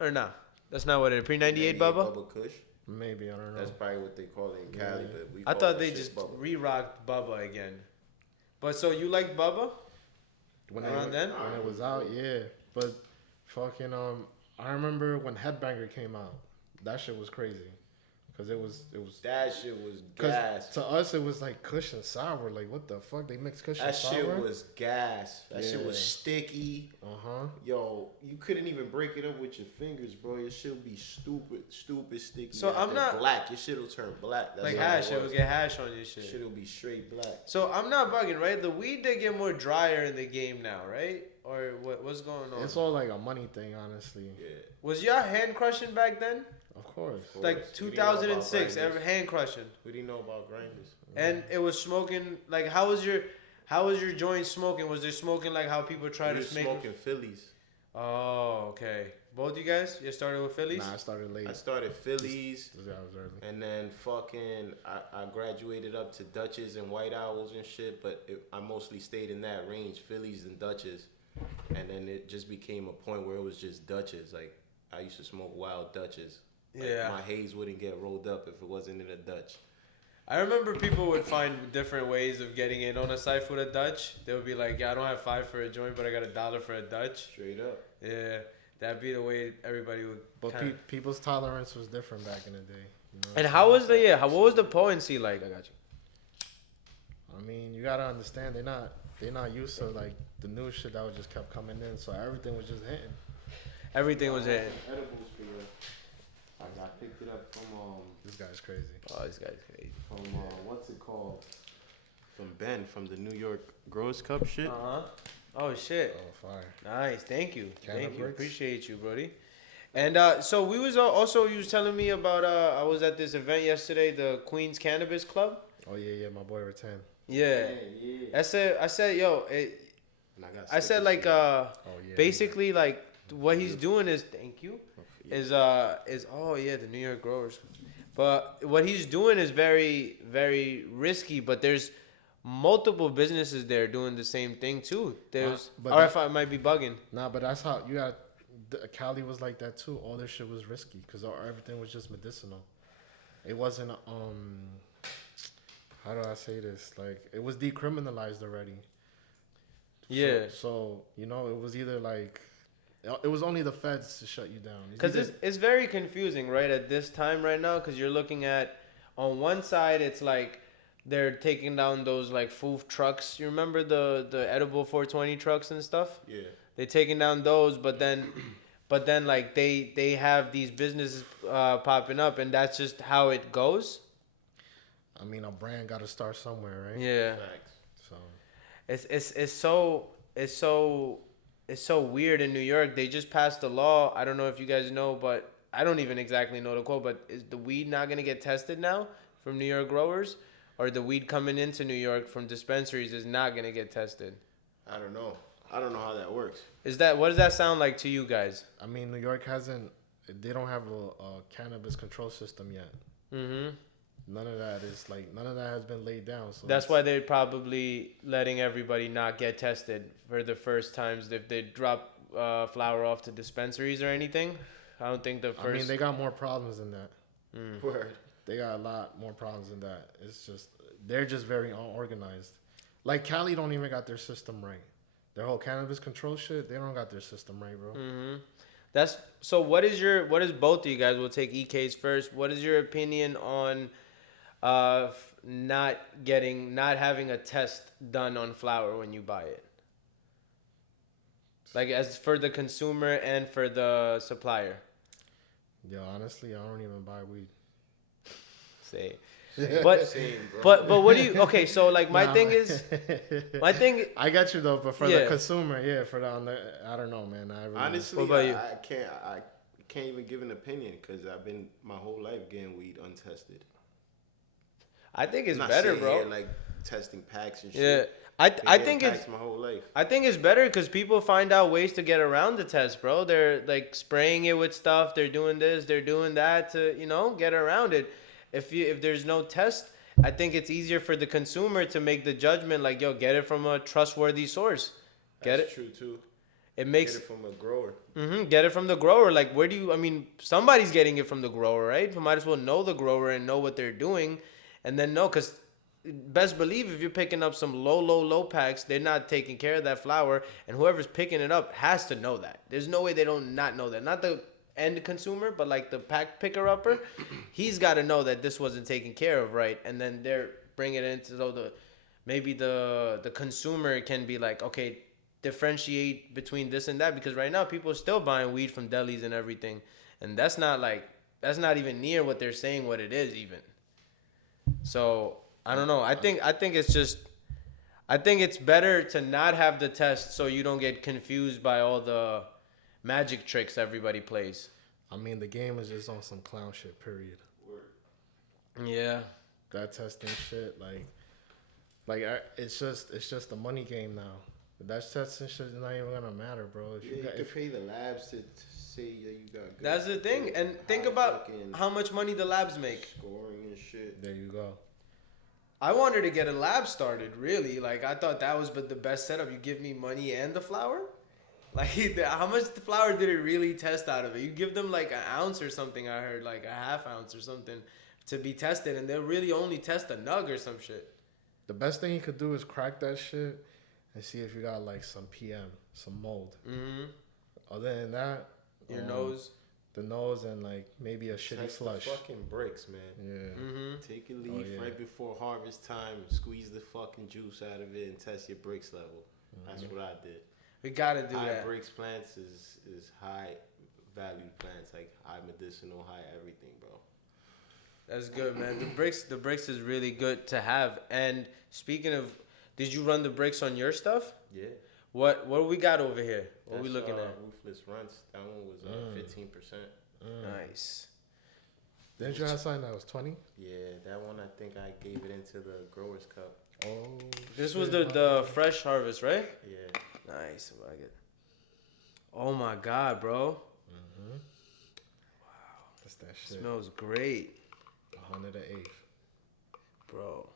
Or no? That's not what it is. Pre-98 Bubba? Bubba Kush. Maybe, I don't know. That's probably what they call it in Cali. But I thought they just re-rocked Bubba again. But so you liked Bubba? When then? When it was out, yeah. But fucking I remember when Headbanger came out. That shit was crazy. Cause it was that shit was gas. To us it was like Kush and sour. Like what the fuck? They mixed Kush and sour. That shit was gas. That shit was sticky. Yo, you couldn't even break it up with your fingers, bro. Your shit would be stupid sticky. So I'm not black. Your shit will turn black. That's like hash. It will get hash on your shit. Shit will be straight black. So I'm not bugging, right? The weed they get more drier in the game now, right? Or what's going on? It's all like a money thing, honestly. Yeah. Was y'all hand crushing back then? Of course. Like 2006, hand crushing. We didn't know about grinders. And it was smoking. Like, how was your joint smoking? Was there smoking like how people try to smoke? Smoking Phillies. Oh, okay. Both you guys? You started with Phillies? Nah, I started late. I started Phillies. I was early. And then fucking, I graduated up to Dutches and White Owls and shit. But I mostly stayed in that range, Phillies and Dutches. And then it just became a point where it was just Dutches. Like, I used to smoke wild Dutches. Like, yeah. My haze wouldn't get rolled up if it wasn't in a Dutch. I remember people would find different ways of getting in on a site with a Dutch. They would be like, yeah, I don't have $5 for a joint, but I got $1 for a Dutch. Straight up. Yeah, that'd be the way everybody would. But people's tolerance was different back in the day. You know? And how was what was the potency like? I got you. I mean, you gotta understand they're not used to like the new shit that was just kept coming in, so everything was just hitting. Everything was hitting. Edibles for you. I picked it up from This guy's crazy. Oh, this guy's crazy. From what's it called? From Ben from the New York Growers Cup shit. Oh shit. Oh, fire. Nice. Thank you. Thank you. Bricks. Appreciate you, Brody. And so we was also you was telling me about I was at this event yesterday, the Queens Cannabis Club. Oh yeah, my boy Rattan. Yeah. I said yo, I said like basically like what he's doing is thank you. Is oh yeah, the New York Growers. But what he's doing is very, very risky, but there's multiple businesses there doing the same thing too. There's or if I might be bugging. Nah, but that's how you got Cali was like that too. All their shit was risky because everything was just medicinal. It wasn't how do I say this? Like it was decriminalized already. Yeah. So you know, it was either like it was only the feds to shut you down. Because it's very confusing, right, at this time right now, because you're looking at, on one side, it's like they're taking down those, like, food trucks. You remember the edible 420 trucks and stuff? Yeah. They're taking down those, but then like, they have these businesses popping up, and that's just how it goes. I mean, a brand got to start somewhere, right? Yeah. Facts. So it's so weird in New York. They just passed a law. I don't know if you guys know, but I don't even exactly know the quote. But is the weed not going to get tested now from New York growers? Or the weed coming into New York from dispensaries is not going to get tested? I don't know. I don't know how that works. What does that sound like to you guys? I mean, New York they don't have a cannabis control system yet. Mm-hmm. None of that has been laid down. So that's why they're probably letting everybody not get tested for the first times if they drop flower off to dispensaries or anything. I don't think the first. I mean, they got more problems than that. Word. They got a lot more problems than that. It's just they're just very unorganized. Like Cali don't even got their system right. Their whole cannabis control shit, they don't got their system right, bro. Mm-hmm. What is both of you guys? We'll take Ekays first. What is your opinion on not having a test done on flower when you buy it? Like as for the consumer and for the supplier. Yo, honestly, I don't even buy weed. Say, but what do you? Okay, so like my thing. I got you though, but for Yeah. the consumer, yeah, for the I don't know, man. I really, Honestly, What about you? I can't even give an opinion because I've been my whole life getting weed untested. I think it's I'm not better, saying bro. here, like testing packs and shit. Yeah, I think it's my whole life. I think it's better because people find out ways to get around the test, bro. They're like spraying it with stuff. They're doing this. They're doing that to get around it. If there's no test, I think it's easier for the consumer to make the judgment. Like, yo, get it from a trustworthy source. That's true too. It makes Get it from a grower. Get it from the grower. Like, where do you? I mean, somebody's getting it from the grower, right? You might as well know the grower and know what they're doing, and then know. Cause best believe if you're picking up some low packs, they're not taking care of that flower, and whoever's picking it up has to know that. There's no way they don't not know that. Not the end consumer, but like the pack picker upper, he's got to know that this wasn't taken care of right, and then they're bringing it into maybe the consumer can be like, okay, differentiate between this and that, because right now people are still buying weed from delis and everything, and that's not even near what they're saying what it is even. So I don't know. I think it's better to not have the test so you don't get confused by all the magic tricks everybody plays. I mean, the game is just on some clown shit. Period. Yeah. That testing shit, it's just a money game now. That testing shit is not even gonna matter, bro. If You could pay the labs to say that you got good. That's the thing, and think about how much money the labs make. Scoring and shit. There you go. I wanted to get a lab started, really. Like, I thought that was the best setup. You give me money and the flour? Like, how much the flour did it really test out of it? You give them, like, an ounce or something, I heard. Like, a half ounce or something to be tested. And they'll really only test a nug or some shit. The best thing you could do is crack that shit and see if you got, like, some PM, some mold. Mm-hmm. Other than that... Your nose... The nose and like maybe a shitty slush. The fucking bricks, man. Yeah. Mm-hmm. Take a leaf right before harvest time, squeeze the fucking juice out of it, and test your bricks level. That's what I did. We gotta do high that. Bricks plants is high value plants, like high medicinal, high everything, bro. That's good, man. The bricks is really good to have. And speaking of, did you run the bricks on your stuff? Yeah. What we got over here? What That's, we looking at? Roofless Runts. That one was 15%. Nice. Didn't you have something that was 20? Yeah, that one I think I gave it into the Growers Cup. Oh. This was the fresh harvest, right? Yeah. Nice. I like it. Oh my God, bro. Mm-hmm. Wow. That's that shit. Smells great. 108th. Bro.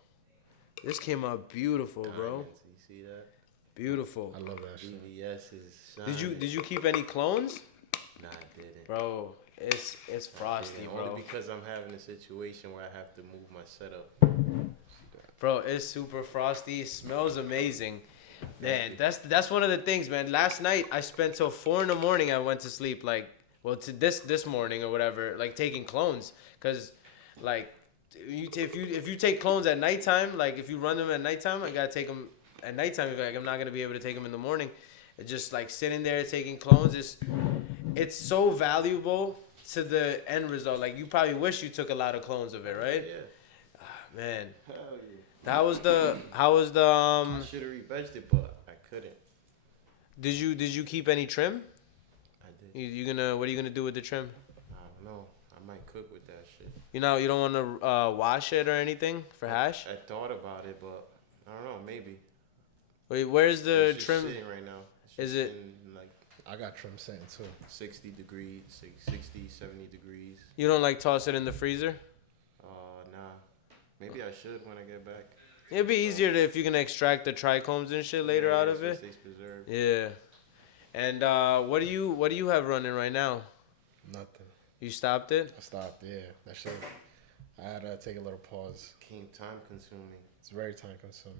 This came out beautiful, bro. Diamonds, you see that? Beautiful. I love that shit. BBS is shining. Did you keep any clones? Nah, I didn't. Bro, it's frosty, bro. Only because I'm having a situation where I have to move my setup. Bro, it's super frosty. It smells amazing. Man, that's one of the things, man. Last night I spent till 4 a.m. I went to sleep, to this morning or whatever, like taking clones, cause like if you take clones at nighttime, like if you run them at nighttime, I gotta take them at nighttime. Like I'm not gonna be able to take them in the morning. It's just like sitting there taking clones it's so valuable to the end result. Like you probably wish you took a lot of clones of it, right? Yeah. Man. Hell yeah. How was the I should have re-vegged it, but I couldn't. Did you keep any trim? I did. What are you gonna do with the trim? I don't know. I might cook with that shit. You don't want to wash it or anything for hash? I thought about it, but I don't know. Maybe. Wait, where's the It's just trim? sitting right now. Is it? In like I got trim sitting too. 60 degrees, 60, 70 degrees. You don't like toss it in the freezer? Nah. Maybe I should when I get back. It'd be easier if you can extract the trichomes and shit later out of it. Stays preserved. Yeah. And what do you have running right now? Nothing. You stopped it? I stopped. Yeah, that shit. I had to take a little pause. Became time consuming. It's very time consuming.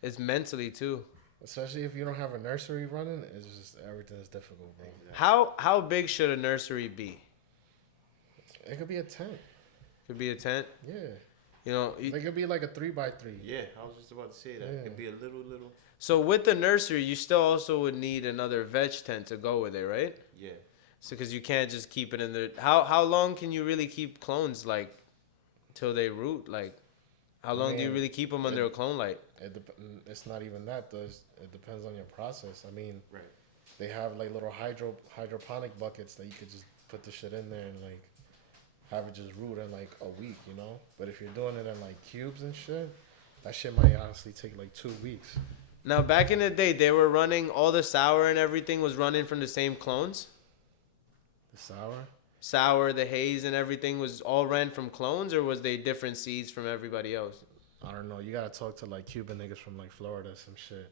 It's mentally too. Especially if you don't have a nursery running, it's just everything is difficult, bro. Exactly. How big should a nursery be? It could be a tent. Could be a tent. Yeah. You know, They could be like a 3x3. Yeah, I was just about to say that. Yeah. It'd be a little. so with the nursery, you still also would need another veg tent to go with it, right? Yeah. So because you can't just keep it in there. How long can you really keep clones like till they root? Like how long do you really keep them under a clone light? It's not even that though. It depends on your process. I mean, Right. they have like little hydroponic buckets that you could just put the shit in there and like have it just root in like a week, you know. But if you're doing it in like cubes and shit, that shit might honestly take like 2 weeks. Now back in the day, they were running all the sour and everything was running from the same clones. The Sour, the haze, and everything was all ran from clones, or was they different seeds from everybody else? I don't know. You gotta talk to like Cuban niggas from like Florida, some shit.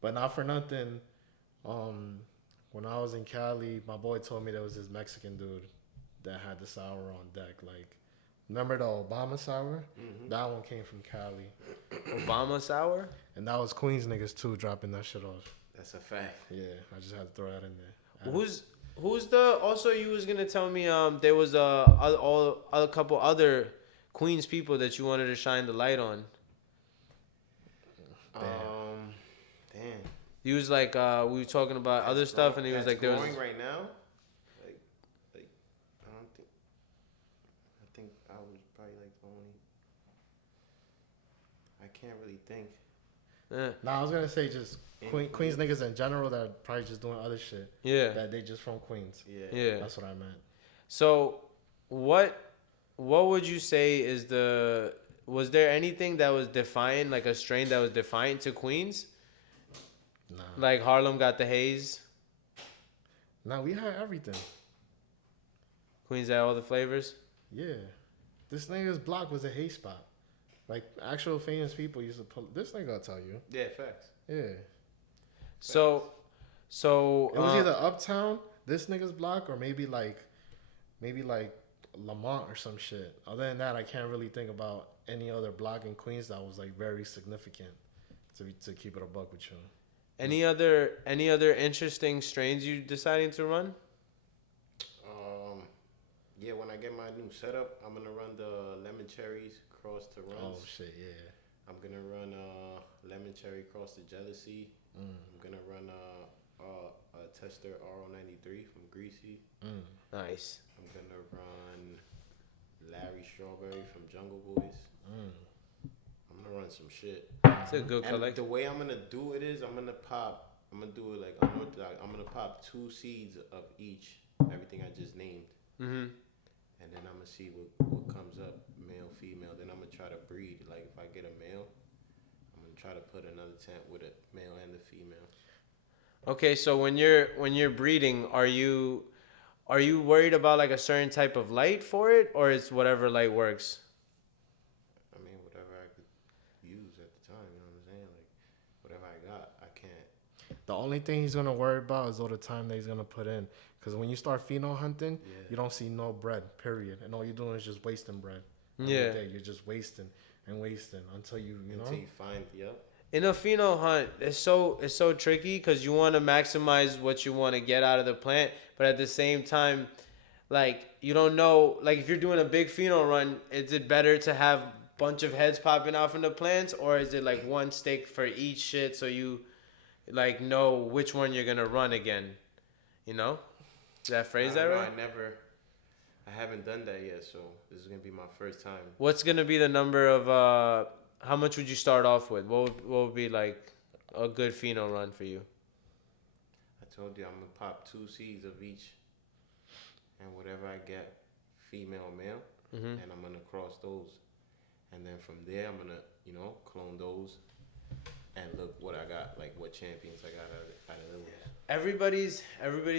But not for nothing. When I was in Cali, my boy told me there was this Mexican dude that had the sour on deck. Like, remember the Obama sour? Mm-hmm. That one came from Cali, Obama sour? and that was Queens niggas too, dropping that shit off. That's a fact. Yeah, I just had to throw that in there. Who's the also you was gonna tell me there was a couple other Queens people that you wanted to shine the light on. Damn. He was like we were talking about other stuff, and he was like there was right now. Like I don't think. I think I was probably like the only. I can't really think. Nah, I was gonna say just Queens niggas in general that are probably just doing other shit. Yeah. That they just from Queens. Yeah. That's what I meant. So, what would you say is was there anything that was defiant, like a strain that was defiant to Queens? Nah. Like Harlem got the haze. Nah, we had everything. Queens had all the flavors. Yeah. This nigga's block was a hate spot. Like, actual famous people used to pull. This nigga will tell you. Yeah, facts. Yeah. So It was either Uptown, this nigga's block, or maybe like Lamont or some shit. Other than that, I can't really think about any other block in Queens that was like very significant to keep it a buck with you. Any other interesting strains you deciding to run? Yeah, when I get my new setup, I'm gonna run the lemon cherries cross to runs. Oh shit, yeah. I'm gonna run lemon cherry cross to jealousy. I'm gonna run a tester RO93 from Greasy. Nice. I'm gonna run Larry Strawberry from Jungle Boys. I'm gonna run some shit. It's a good And collection. the way I'm gonna do it is I'm gonna do it like I'm gonna pop 2 seeds of each, everything I just named. And then I'm gonna see what comes up, male, female. Then I'm gonna try to breed. Like if I get a male, I'm gonna try to put another tent with a male and a female. Okay, so when you're breeding, are you worried about like a certain type of light for it, or it's whatever light works? I mean, whatever I could use at the time. You know what I'm saying? Like whatever I got, I can't. The only thing he's gonna worry about is all the time that he's gonna put in. Because when you start pheno hunting, you don't see no bread, period. And all you're doing is just wasting bread. Every day. You're just wasting and wasting until you know. Until you find, In a pheno hunt, it's so tricky because you want to maximize what you want to get out of the plant, but at the same time, like you don't know, like if you're doing a big pheno run, is it better to have a bunch of heads popping out from the plants, or is it like one stick for each shit so you like know which one you're gonna run again? You know? Did I phrase that right? I haven't done that yet, so this is gonna be my first time. What's gonna be the number of how much would you start off with? What would be like a good pheno run for you? I told you I'm gonna pop 2 seeds of each, and whatever I get, female, male, and I'm gonna cross those, and then from there I'm gonna clone those, and look what I got, like what champions I got out of those. Everybody's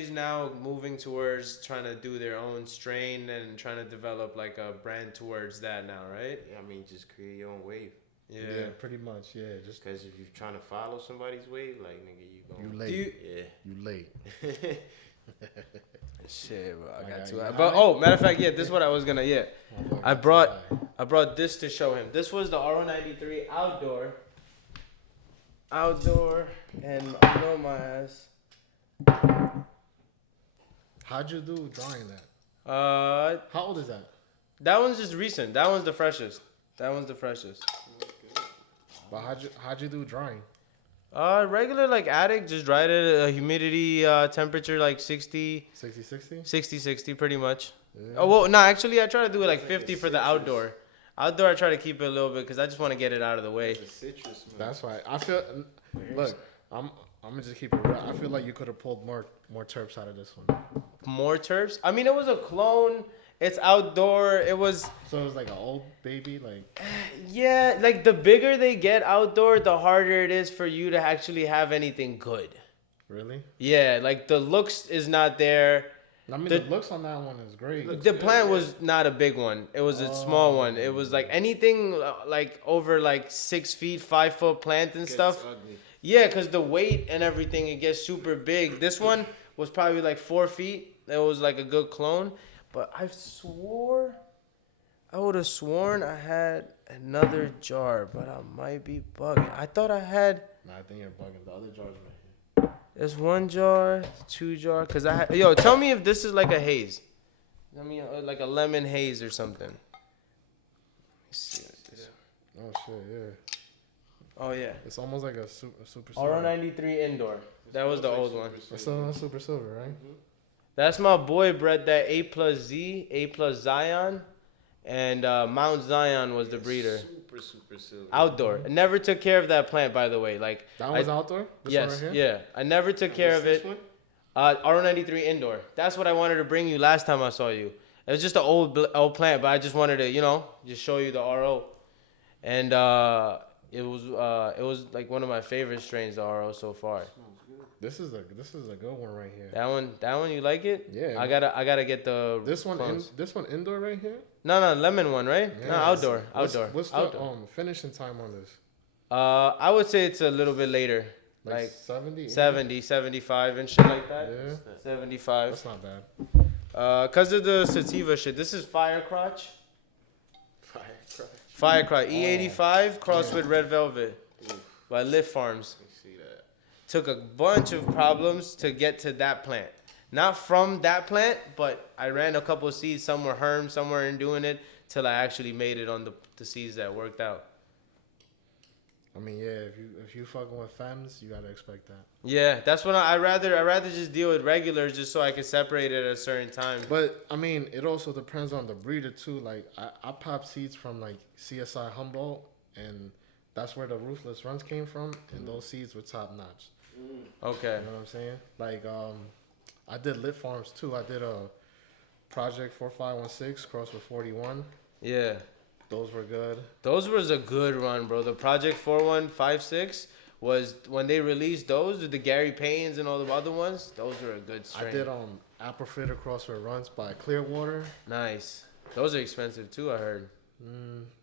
now moving towards trying to do their own strain and trying to develop like a brand towards that now, right? Yeah, I mean, just create your own wave. Yeah, pretty much. Yeah, just because if you're trying to follow somebody's wave, like nigga, you late. You late. Shit, bro, I got to. But matter of fact, this is what I was gonna. I brought this to show him. This was the RO93 outdoor, and I know my ass. How'd you do drawing that? How old is that? That one's just recent. That one's the freshest. That one's the freshest. But how'd you do drying? Regular like attic, just dried it at a humidity temperature like 60, 60? pretty much. Yeah. Oh, well, no, actually, I try to do it like 50 for the outdoor. Outdoor, I try to keep it a little bit because I just want to get it out of the way. Citrus, man. That's why I feel. Look, I'm gonna just keep it real. I feel like you could have pulled more terps out of this one. More terps? I mean, it was a clone. It's outdoor. It was. So it was like an old baby, like. Yeah, like the bigger they get outdoor, the harder it is for you to actually have anything good. Really? Yeah, like the looks is not there. I mean, the looks on that one is great. The plant was not a big one. It was a small one. It was like anything like over like 6 feet, 5 foot plant and stuff. Ugly. Yeah, because the weight and everything, it gets super big. This one was probably like 4 feet. It was like a good clone. But I would have sworn I had another jar, but I might be bugging. I thought I had. Nah, I think you're bugging. The other jars right here. There's 1 jar, 2 jar. Cause I had. Yo, tell me if this is like a haze. I mean, like a lemon haze or something. Let me see. Oh shit, yeah. Oh yeah. It's almost like a super silver. RO93 indoor. That was the old one. It's still super silver, right? Mm-hmm. That's my boy bred that A plus Z, A plus Zion, and Mount Zion was the breeder. Super silver. Outdoor. I never took care of that plant, by the way. Like That was outdoor? This yes, one right here? yeah. I never took care of it. RO93 indoor. That's what I wanted to bring you last time I saw you. It was just an old plant, but I just wanted to, just show you the RO. And it was like one of my favorite strains, the RO so far. This is a good one right here. That one, you like it? Yeah. I gotta get the This one clones. this one indoor right here? No, lemon one, right? Yeah. No, outdoor. What's the outdoor. finishing time on this? I would say it's a little bit later. Like 70? 70, 75 and shit like that. Yeah. 75. That's not bad. Cause of the sativa shit. This is Fire Crotch. Fire Crotch. E85 crossed with Red Velvet by Lift Farms. See that? Took a bunch of problems to get to that plant. Not from that plant, but I ran a couple of seeds. Some were herm, some weren't doing it, till I actually made it on the seeds that worked out. I mean, yeah, if you fucking with femmes, you gotta expect that. Yeah, that's what I rather just deal with regulars just so I can separate it at a certain time. But I mean, it also depends on the breeder too. Like I pop seeds from like CSI Humboldt, and that's where the Ruthless Runs came from, and those seeds were top notch. Okay. You know what I'm saying? Like I did Lit Farms too. I did a Project 4516 crossed with 41. Yeah. Those were good. Those was a good run, bro. The Project 4156 was when they released those with the Gary Paynes and all the other ones. Those were a good strain. I did Apple Fritter crossed with Runs by Clearwater. Nice. Those are expensive too, I heard.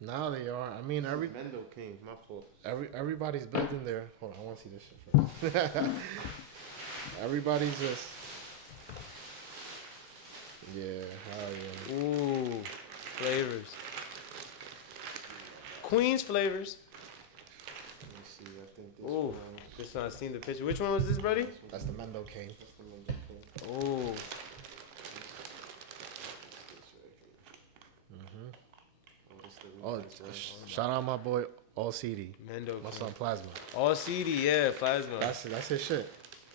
Now they are. I mean, Mendo King, my fault. everybody's building their. Hold on, I want to see this shit first. Everybody's just. Yeah, hell yeah. Ooh, flavors. Queens flavors. Let me see. I think this Ooh, one. just not seen the picture. Which one was this, buddy? That's the Mendo King. That's the Mendo King. Ooh. Oh, shout out my boy All CD. Mendo. My son Plasma. All CD, yeah, plasma. That's his shit.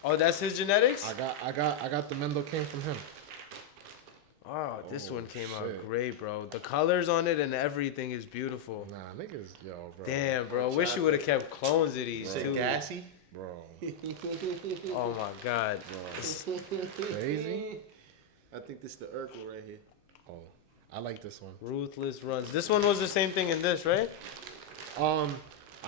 Oh, that's his genetics? I got the Mendo King from him. Oh, this one came out shit. great, bro. The colors on it and everything is beautiful. Nah, niggas, yo, bro. Damn, bro. Wish you would have kept clones of these Is it too. gassy? Bro. Oh my god. Crazy. I think this is the Urkel right here. Oh, I like this one. Ruthless Runs. This one was the same thing in this, right? I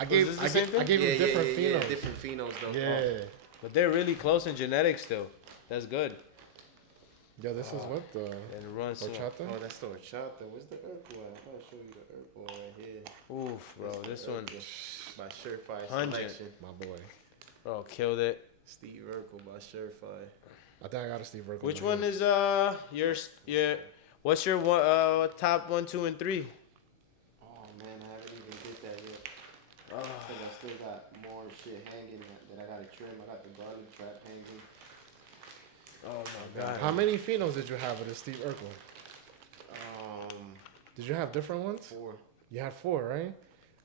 gave this the same thing? him different phenols. Different phenols though. Yeah. But they're really close in genetics still. That's good. Yo, this is what the And it runs so. horchata. Oh, that's the horchata. Where's the Urkel at? I'm gonna show you the Urkel right here. Oof, bro. That's This the one, Urkel by Surefire Pungent. Selection. My boy. bro, killed it. Steve Urkel by Surefire. I think I got a Steve Urkel. Which in one here. is your what's your top 1, 2, and 3? Oh man, I haven't even did that yet. I think I still got more shit hanging that I gotta trim. I got the garlic trap hanging. Oh my god. How many phenols did you have with the Steve Urkel? Did you have different ones? 4. You had 4, right?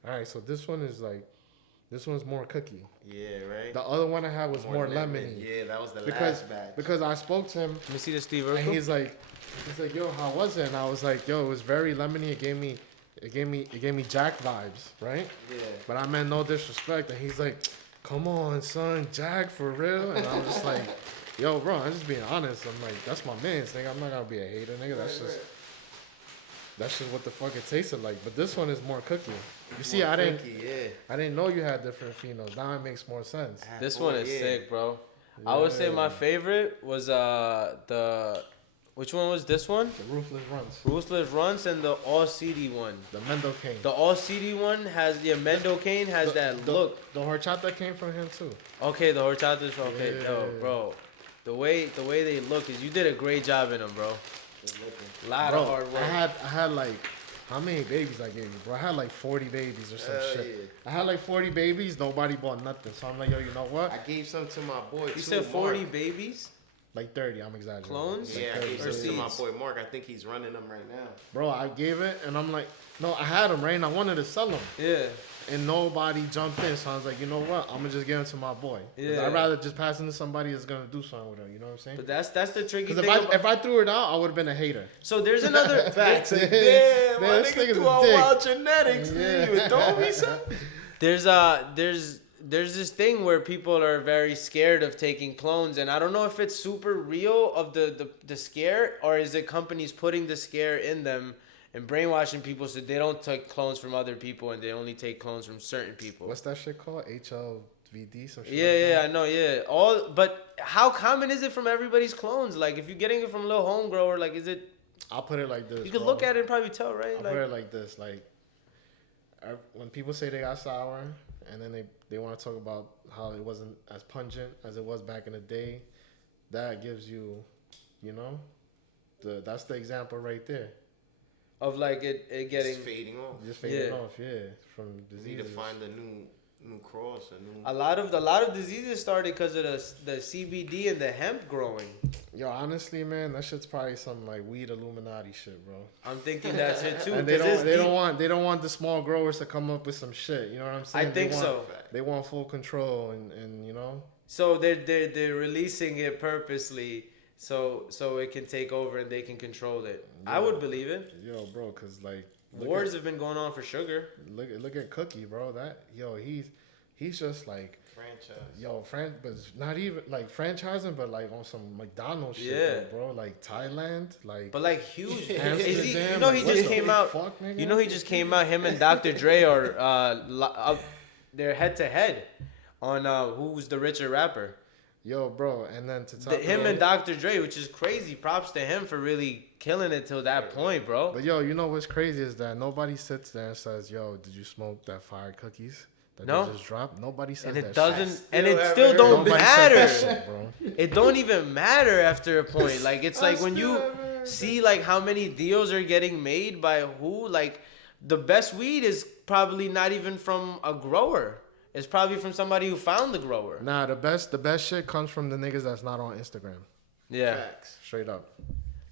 All right, so this one's more cookie. Yeah, right. The other one I had was more lemony. Yeah, that was the because, last batch. Because I spoke to him. Let me see the Steve And Urkel. he's like, yo, how was it? And I was like, yo, it was very lemony. It gave me Jack vibes, right? Yeah. But I meant no disrespect. And he's like, come on, son, Jack, for real? And I was just like, yo, bro, I'm just being honest. I'm like, that's my man's nigga. I'm not gonna be a hater, nigga. That's just what the fuck it tasted like. But this one is more cookie. You see, I didn't know you had different phenols. Now it makes more sense. This one is sick, bro. I would say my favorite was which one was this one? The Ruthless Runs. Ruthless Runs and the All CD one. The Mendo Cane. The All CD one has Mendo Cane has that look. The horchata came from him too. Okay, the horchata's okay. Yeah. Yo, bro. The way they look is you did a great job in them, bro. A lot of hard work. I had like, how many babies I gave you, bro? I had like 40 babies or some shit. Yeah. I had like 40 babies. Nobody bought nothing. So I'm like, yo, you know what? I gave some to my boy. You said 40 babies? Like 30. I'm exaggerating. Clones? Yeah, I gave some to seeds? my boy Mark. I think he's running them right now. Bro, I gave it and I'm like, no, I had them, right? And I wanted to sell them. Yeah. And nobody jumped in. So I was like, you know what? I'm going to just give them to my boy. Yeah. I'd rather just pass them to somebody that's going to do something with them. You know what I'm saying? But that's the tricky thing. Because if I threw it out, I would have been a hater. So there's another Facts. Damn, Man, my this nigga nigga's threw a out dick. wild genetics. Yeah. You throw me something? There's this thing where people are very scared of taking clones, and I don't know if it's super real of the scare, or is it companies putting the scare in them and brainwashing people so they don't take clones from other people and they only take clones from certain people. What's that shit called? HLVD? Some shit Yeah, like I know, yeah. But how common is it from everybody's clones? Like, if you're getting it from a little home grower, like, is it... I'll put it like this. You can look at it and probably tell, right? I'll put it like this. Like, when people say they got sour, and then they want to talk about how it wasn't as pungent as it was back in the day, that gives you, you know, that's the example right there. Of like it getting... Just fading off. Just fading off, yeah, from diseases. You need to find a new cross, A lot of diseases started because of the CBD and the hemp growing. Yo, honestly, man, that shit's probably some like weed Illuminati shit, bro. I'm thinking that's it too. And they don't want the small growers to come up with some shit. You know what I'm saying? I think so. They want full control and you know. So they're releasing it purposely so it can take over and they can control it. Yo, I would believe it. Yo, bro, cause like wars have been going on for sugar. Look at Cookie, bro. He's just like franchise. but not even like franchising, but like on some McDonald's shit, Yeah. bro. Like Thailand, like. But like huge. Amsterdam, You know he just came out. You know he just came out. Him and Dr. Dre are they're head to head on who's the richer rapper. Yo, bro, and then to top Him and Dr. Dre, which is crazy. Props to him for really killing it till that point, bro. But yo, you know what's crazy is that nobody sits there and says, "Yo, did you smoke that fire cookies that they just dropped?" Nobody says that. And it doesn't, shit. and it still don't Nobody matter. says that shit, bro. It don't even matter after a point. Like it's like when you see like how many deals are getting made by who. Like the best weed is probably not even from a grower. It's probably from somebody who found the grower. Nah, the best shit comes from the niggas that's not on Instagram. Yeah. Facts. Straight up.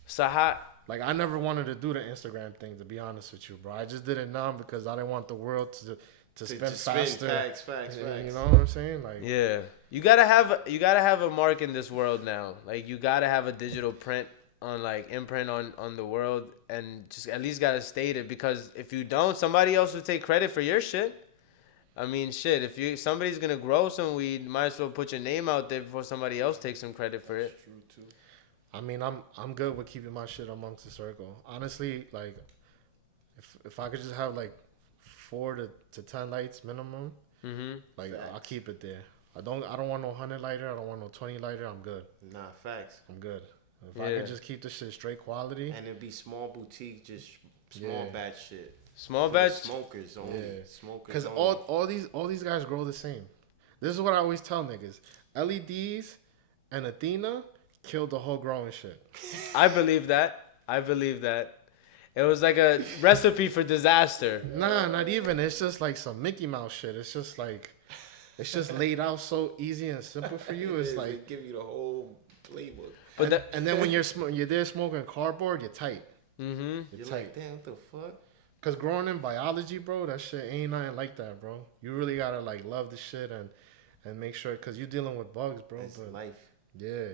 So how? Like I never wanted to do the Instagram thing, to be honest with you, bro. I just did it now because I didn't want the world to spin faster. Facts. You know what I'm saying? Like Yeah. You gotta have a mark in this world now. Like you gotta have a digital print on like imprint on the world, and just at least gotta state it, because if you don't, somebody else will take credit for your shit. I mean, shit, if somebody's gonna grow some weed, might as well put your name out there before somebody else takes some credit for it. True too. I mean, I'm good with keeping my shit amongst the circle. Honestly, like if I could just have like 4 to 10 lights minimum, like Facts. I'll keep it there. I don't want no 100 lighter. I don't want no 20 lighter. I'm good. Nah, facts. I'm good. If I could just keep the shit straight quality. And it'd be small boutique, just small batch shit. Small For batch. smokers only. Yeah. Smokers Because only. all these guys grow the same. This is what I always tell niggas. LEDs and Athena killed the whole growing shit. I believe that. It was like a recipe for disaster. Nah, not even. It's just like some Mickey Mouse shit. It's just laid out so easy and simple for you. It's like they give you the whole playbook. And then when you're there smoking cardboard, you're tight. Mm-hmm. You're like, damn, what the fuck? Cause growing in biology, bro, that shit ain't nothing like that, bro. You really gotta like love the shit and make sure, cause you dealing with bugs, bro. It's life. Yeah,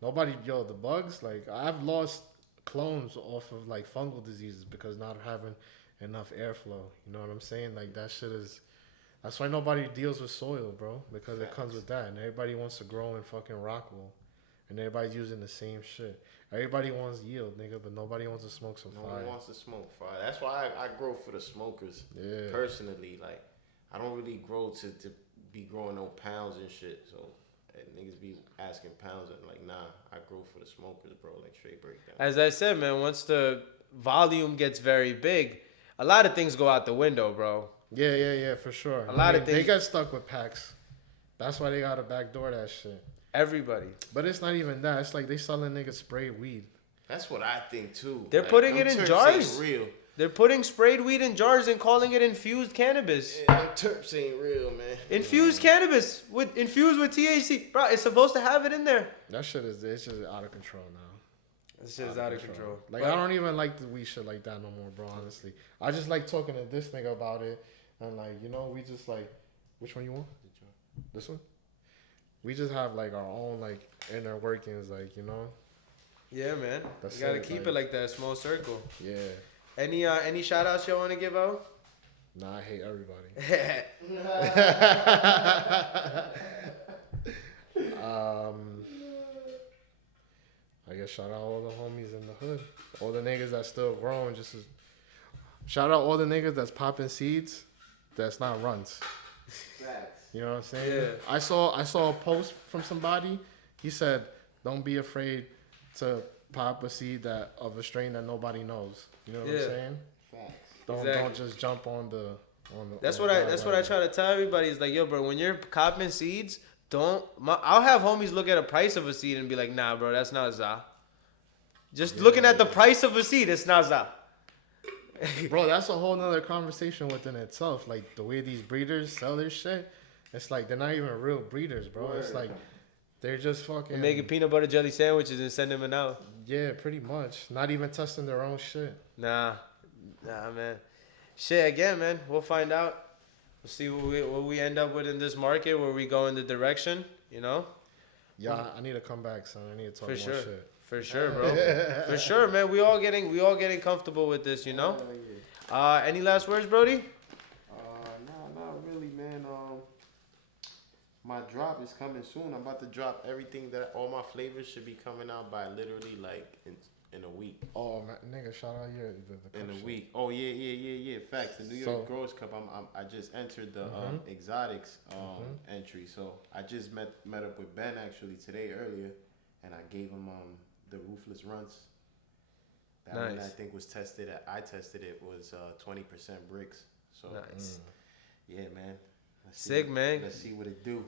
the bugs. Like I've lost clones off of like fungal diseases because not having enough airflow. You know what I'm saying? Like that shit is. That's why nobody deals with soil, bro, because it comes with that, and everybody wants to grow in fucking Rockwool, and everybody's using the same shit. Everybody wants yield, nigga, but nobody wants to smoke some fire. No one wants to smoke fire. That's why I grow for the smokers. Yeah. Personally, like I don't really grow to be growing no pounds and shit. So niggas be asking pounds and like, nah, I grow for the smokers, bro. Like straight breakdown. As I said, man, once the volume gets very big, a lot of things go out the window, bro. Yeah, for sure. A lot of things. They got stuck with packs. That's why they got to backdoor that shit. Everybody. But it's not even that. It's like they selling niggas sprayed weed. That's what I think too. They're like, putting it in jars. Real. They're putting sprayed weed in jars and calling it infused cannabis. Yeah, them terps ain't real, man. Infused cannabis infused with THC, bro. It's supposed to have it in there. That shit is it's just out of control now. This shit is out of control. Like I don't even like the weed shit like that no more, bro. Honestly, I just like talking to this nigga about it, and like we just like, which one you want? This one. We just have like our own like inner workings, like Yeah, man. That's You gotta it, keep like- it like that, small circle. Yeah. Any shout outs you want to give out? Nah, I hate everybody. I guess shout out all the homies in the hood, all the niggas that's still growing. Shout out all the niggas that's popping seeds, that's not runs. You know what I'm saying? Yeah. I saw a post from somebody. He said, "Don't be afraid to pop a seed of a strain that nobody knows." You know what I'm saying? Don't just jump on the. That's what I try to tell everybody. Is like, yo, bro, when you're copping seeds, I'll have homies look at a price of a seed and be like, nah, bro, that's not za. Just looking at the price of a seed, it's not za. Bro, that's a whole nother conversation within itself. Like the way these breeders sell their shit, it's like they're not even real breeders, bro. It's like they're just fucking making peanut butter jelly sandwiches and sending them out. Yeah, pretty much. Not even testing their own shit. Nah, man. Shit, again, man. We'll find out. We'll see what we end up with in this market, where we go in the direction, Yeah, I need to come back, son. I need to talk more shit. For sure, bro. For sure, man. We all getting comfortable with this, Any last words, Brody? Nah, not really, man. My drop is coming soon. I'm about to drop everything all my flavors should be coming out by literally like in a week. Oh man, nigga, shout out the in a week. Oh yeah. Facts. The New York Growers Cup. I just entered the exotics entry. So I just met up with Ben actually today earlier, and I gave him the Ruthless Runts. That one I think was tested. I tested it was 20% bricks. So nice. Yeah, man. Sick, man. Let's see what it do.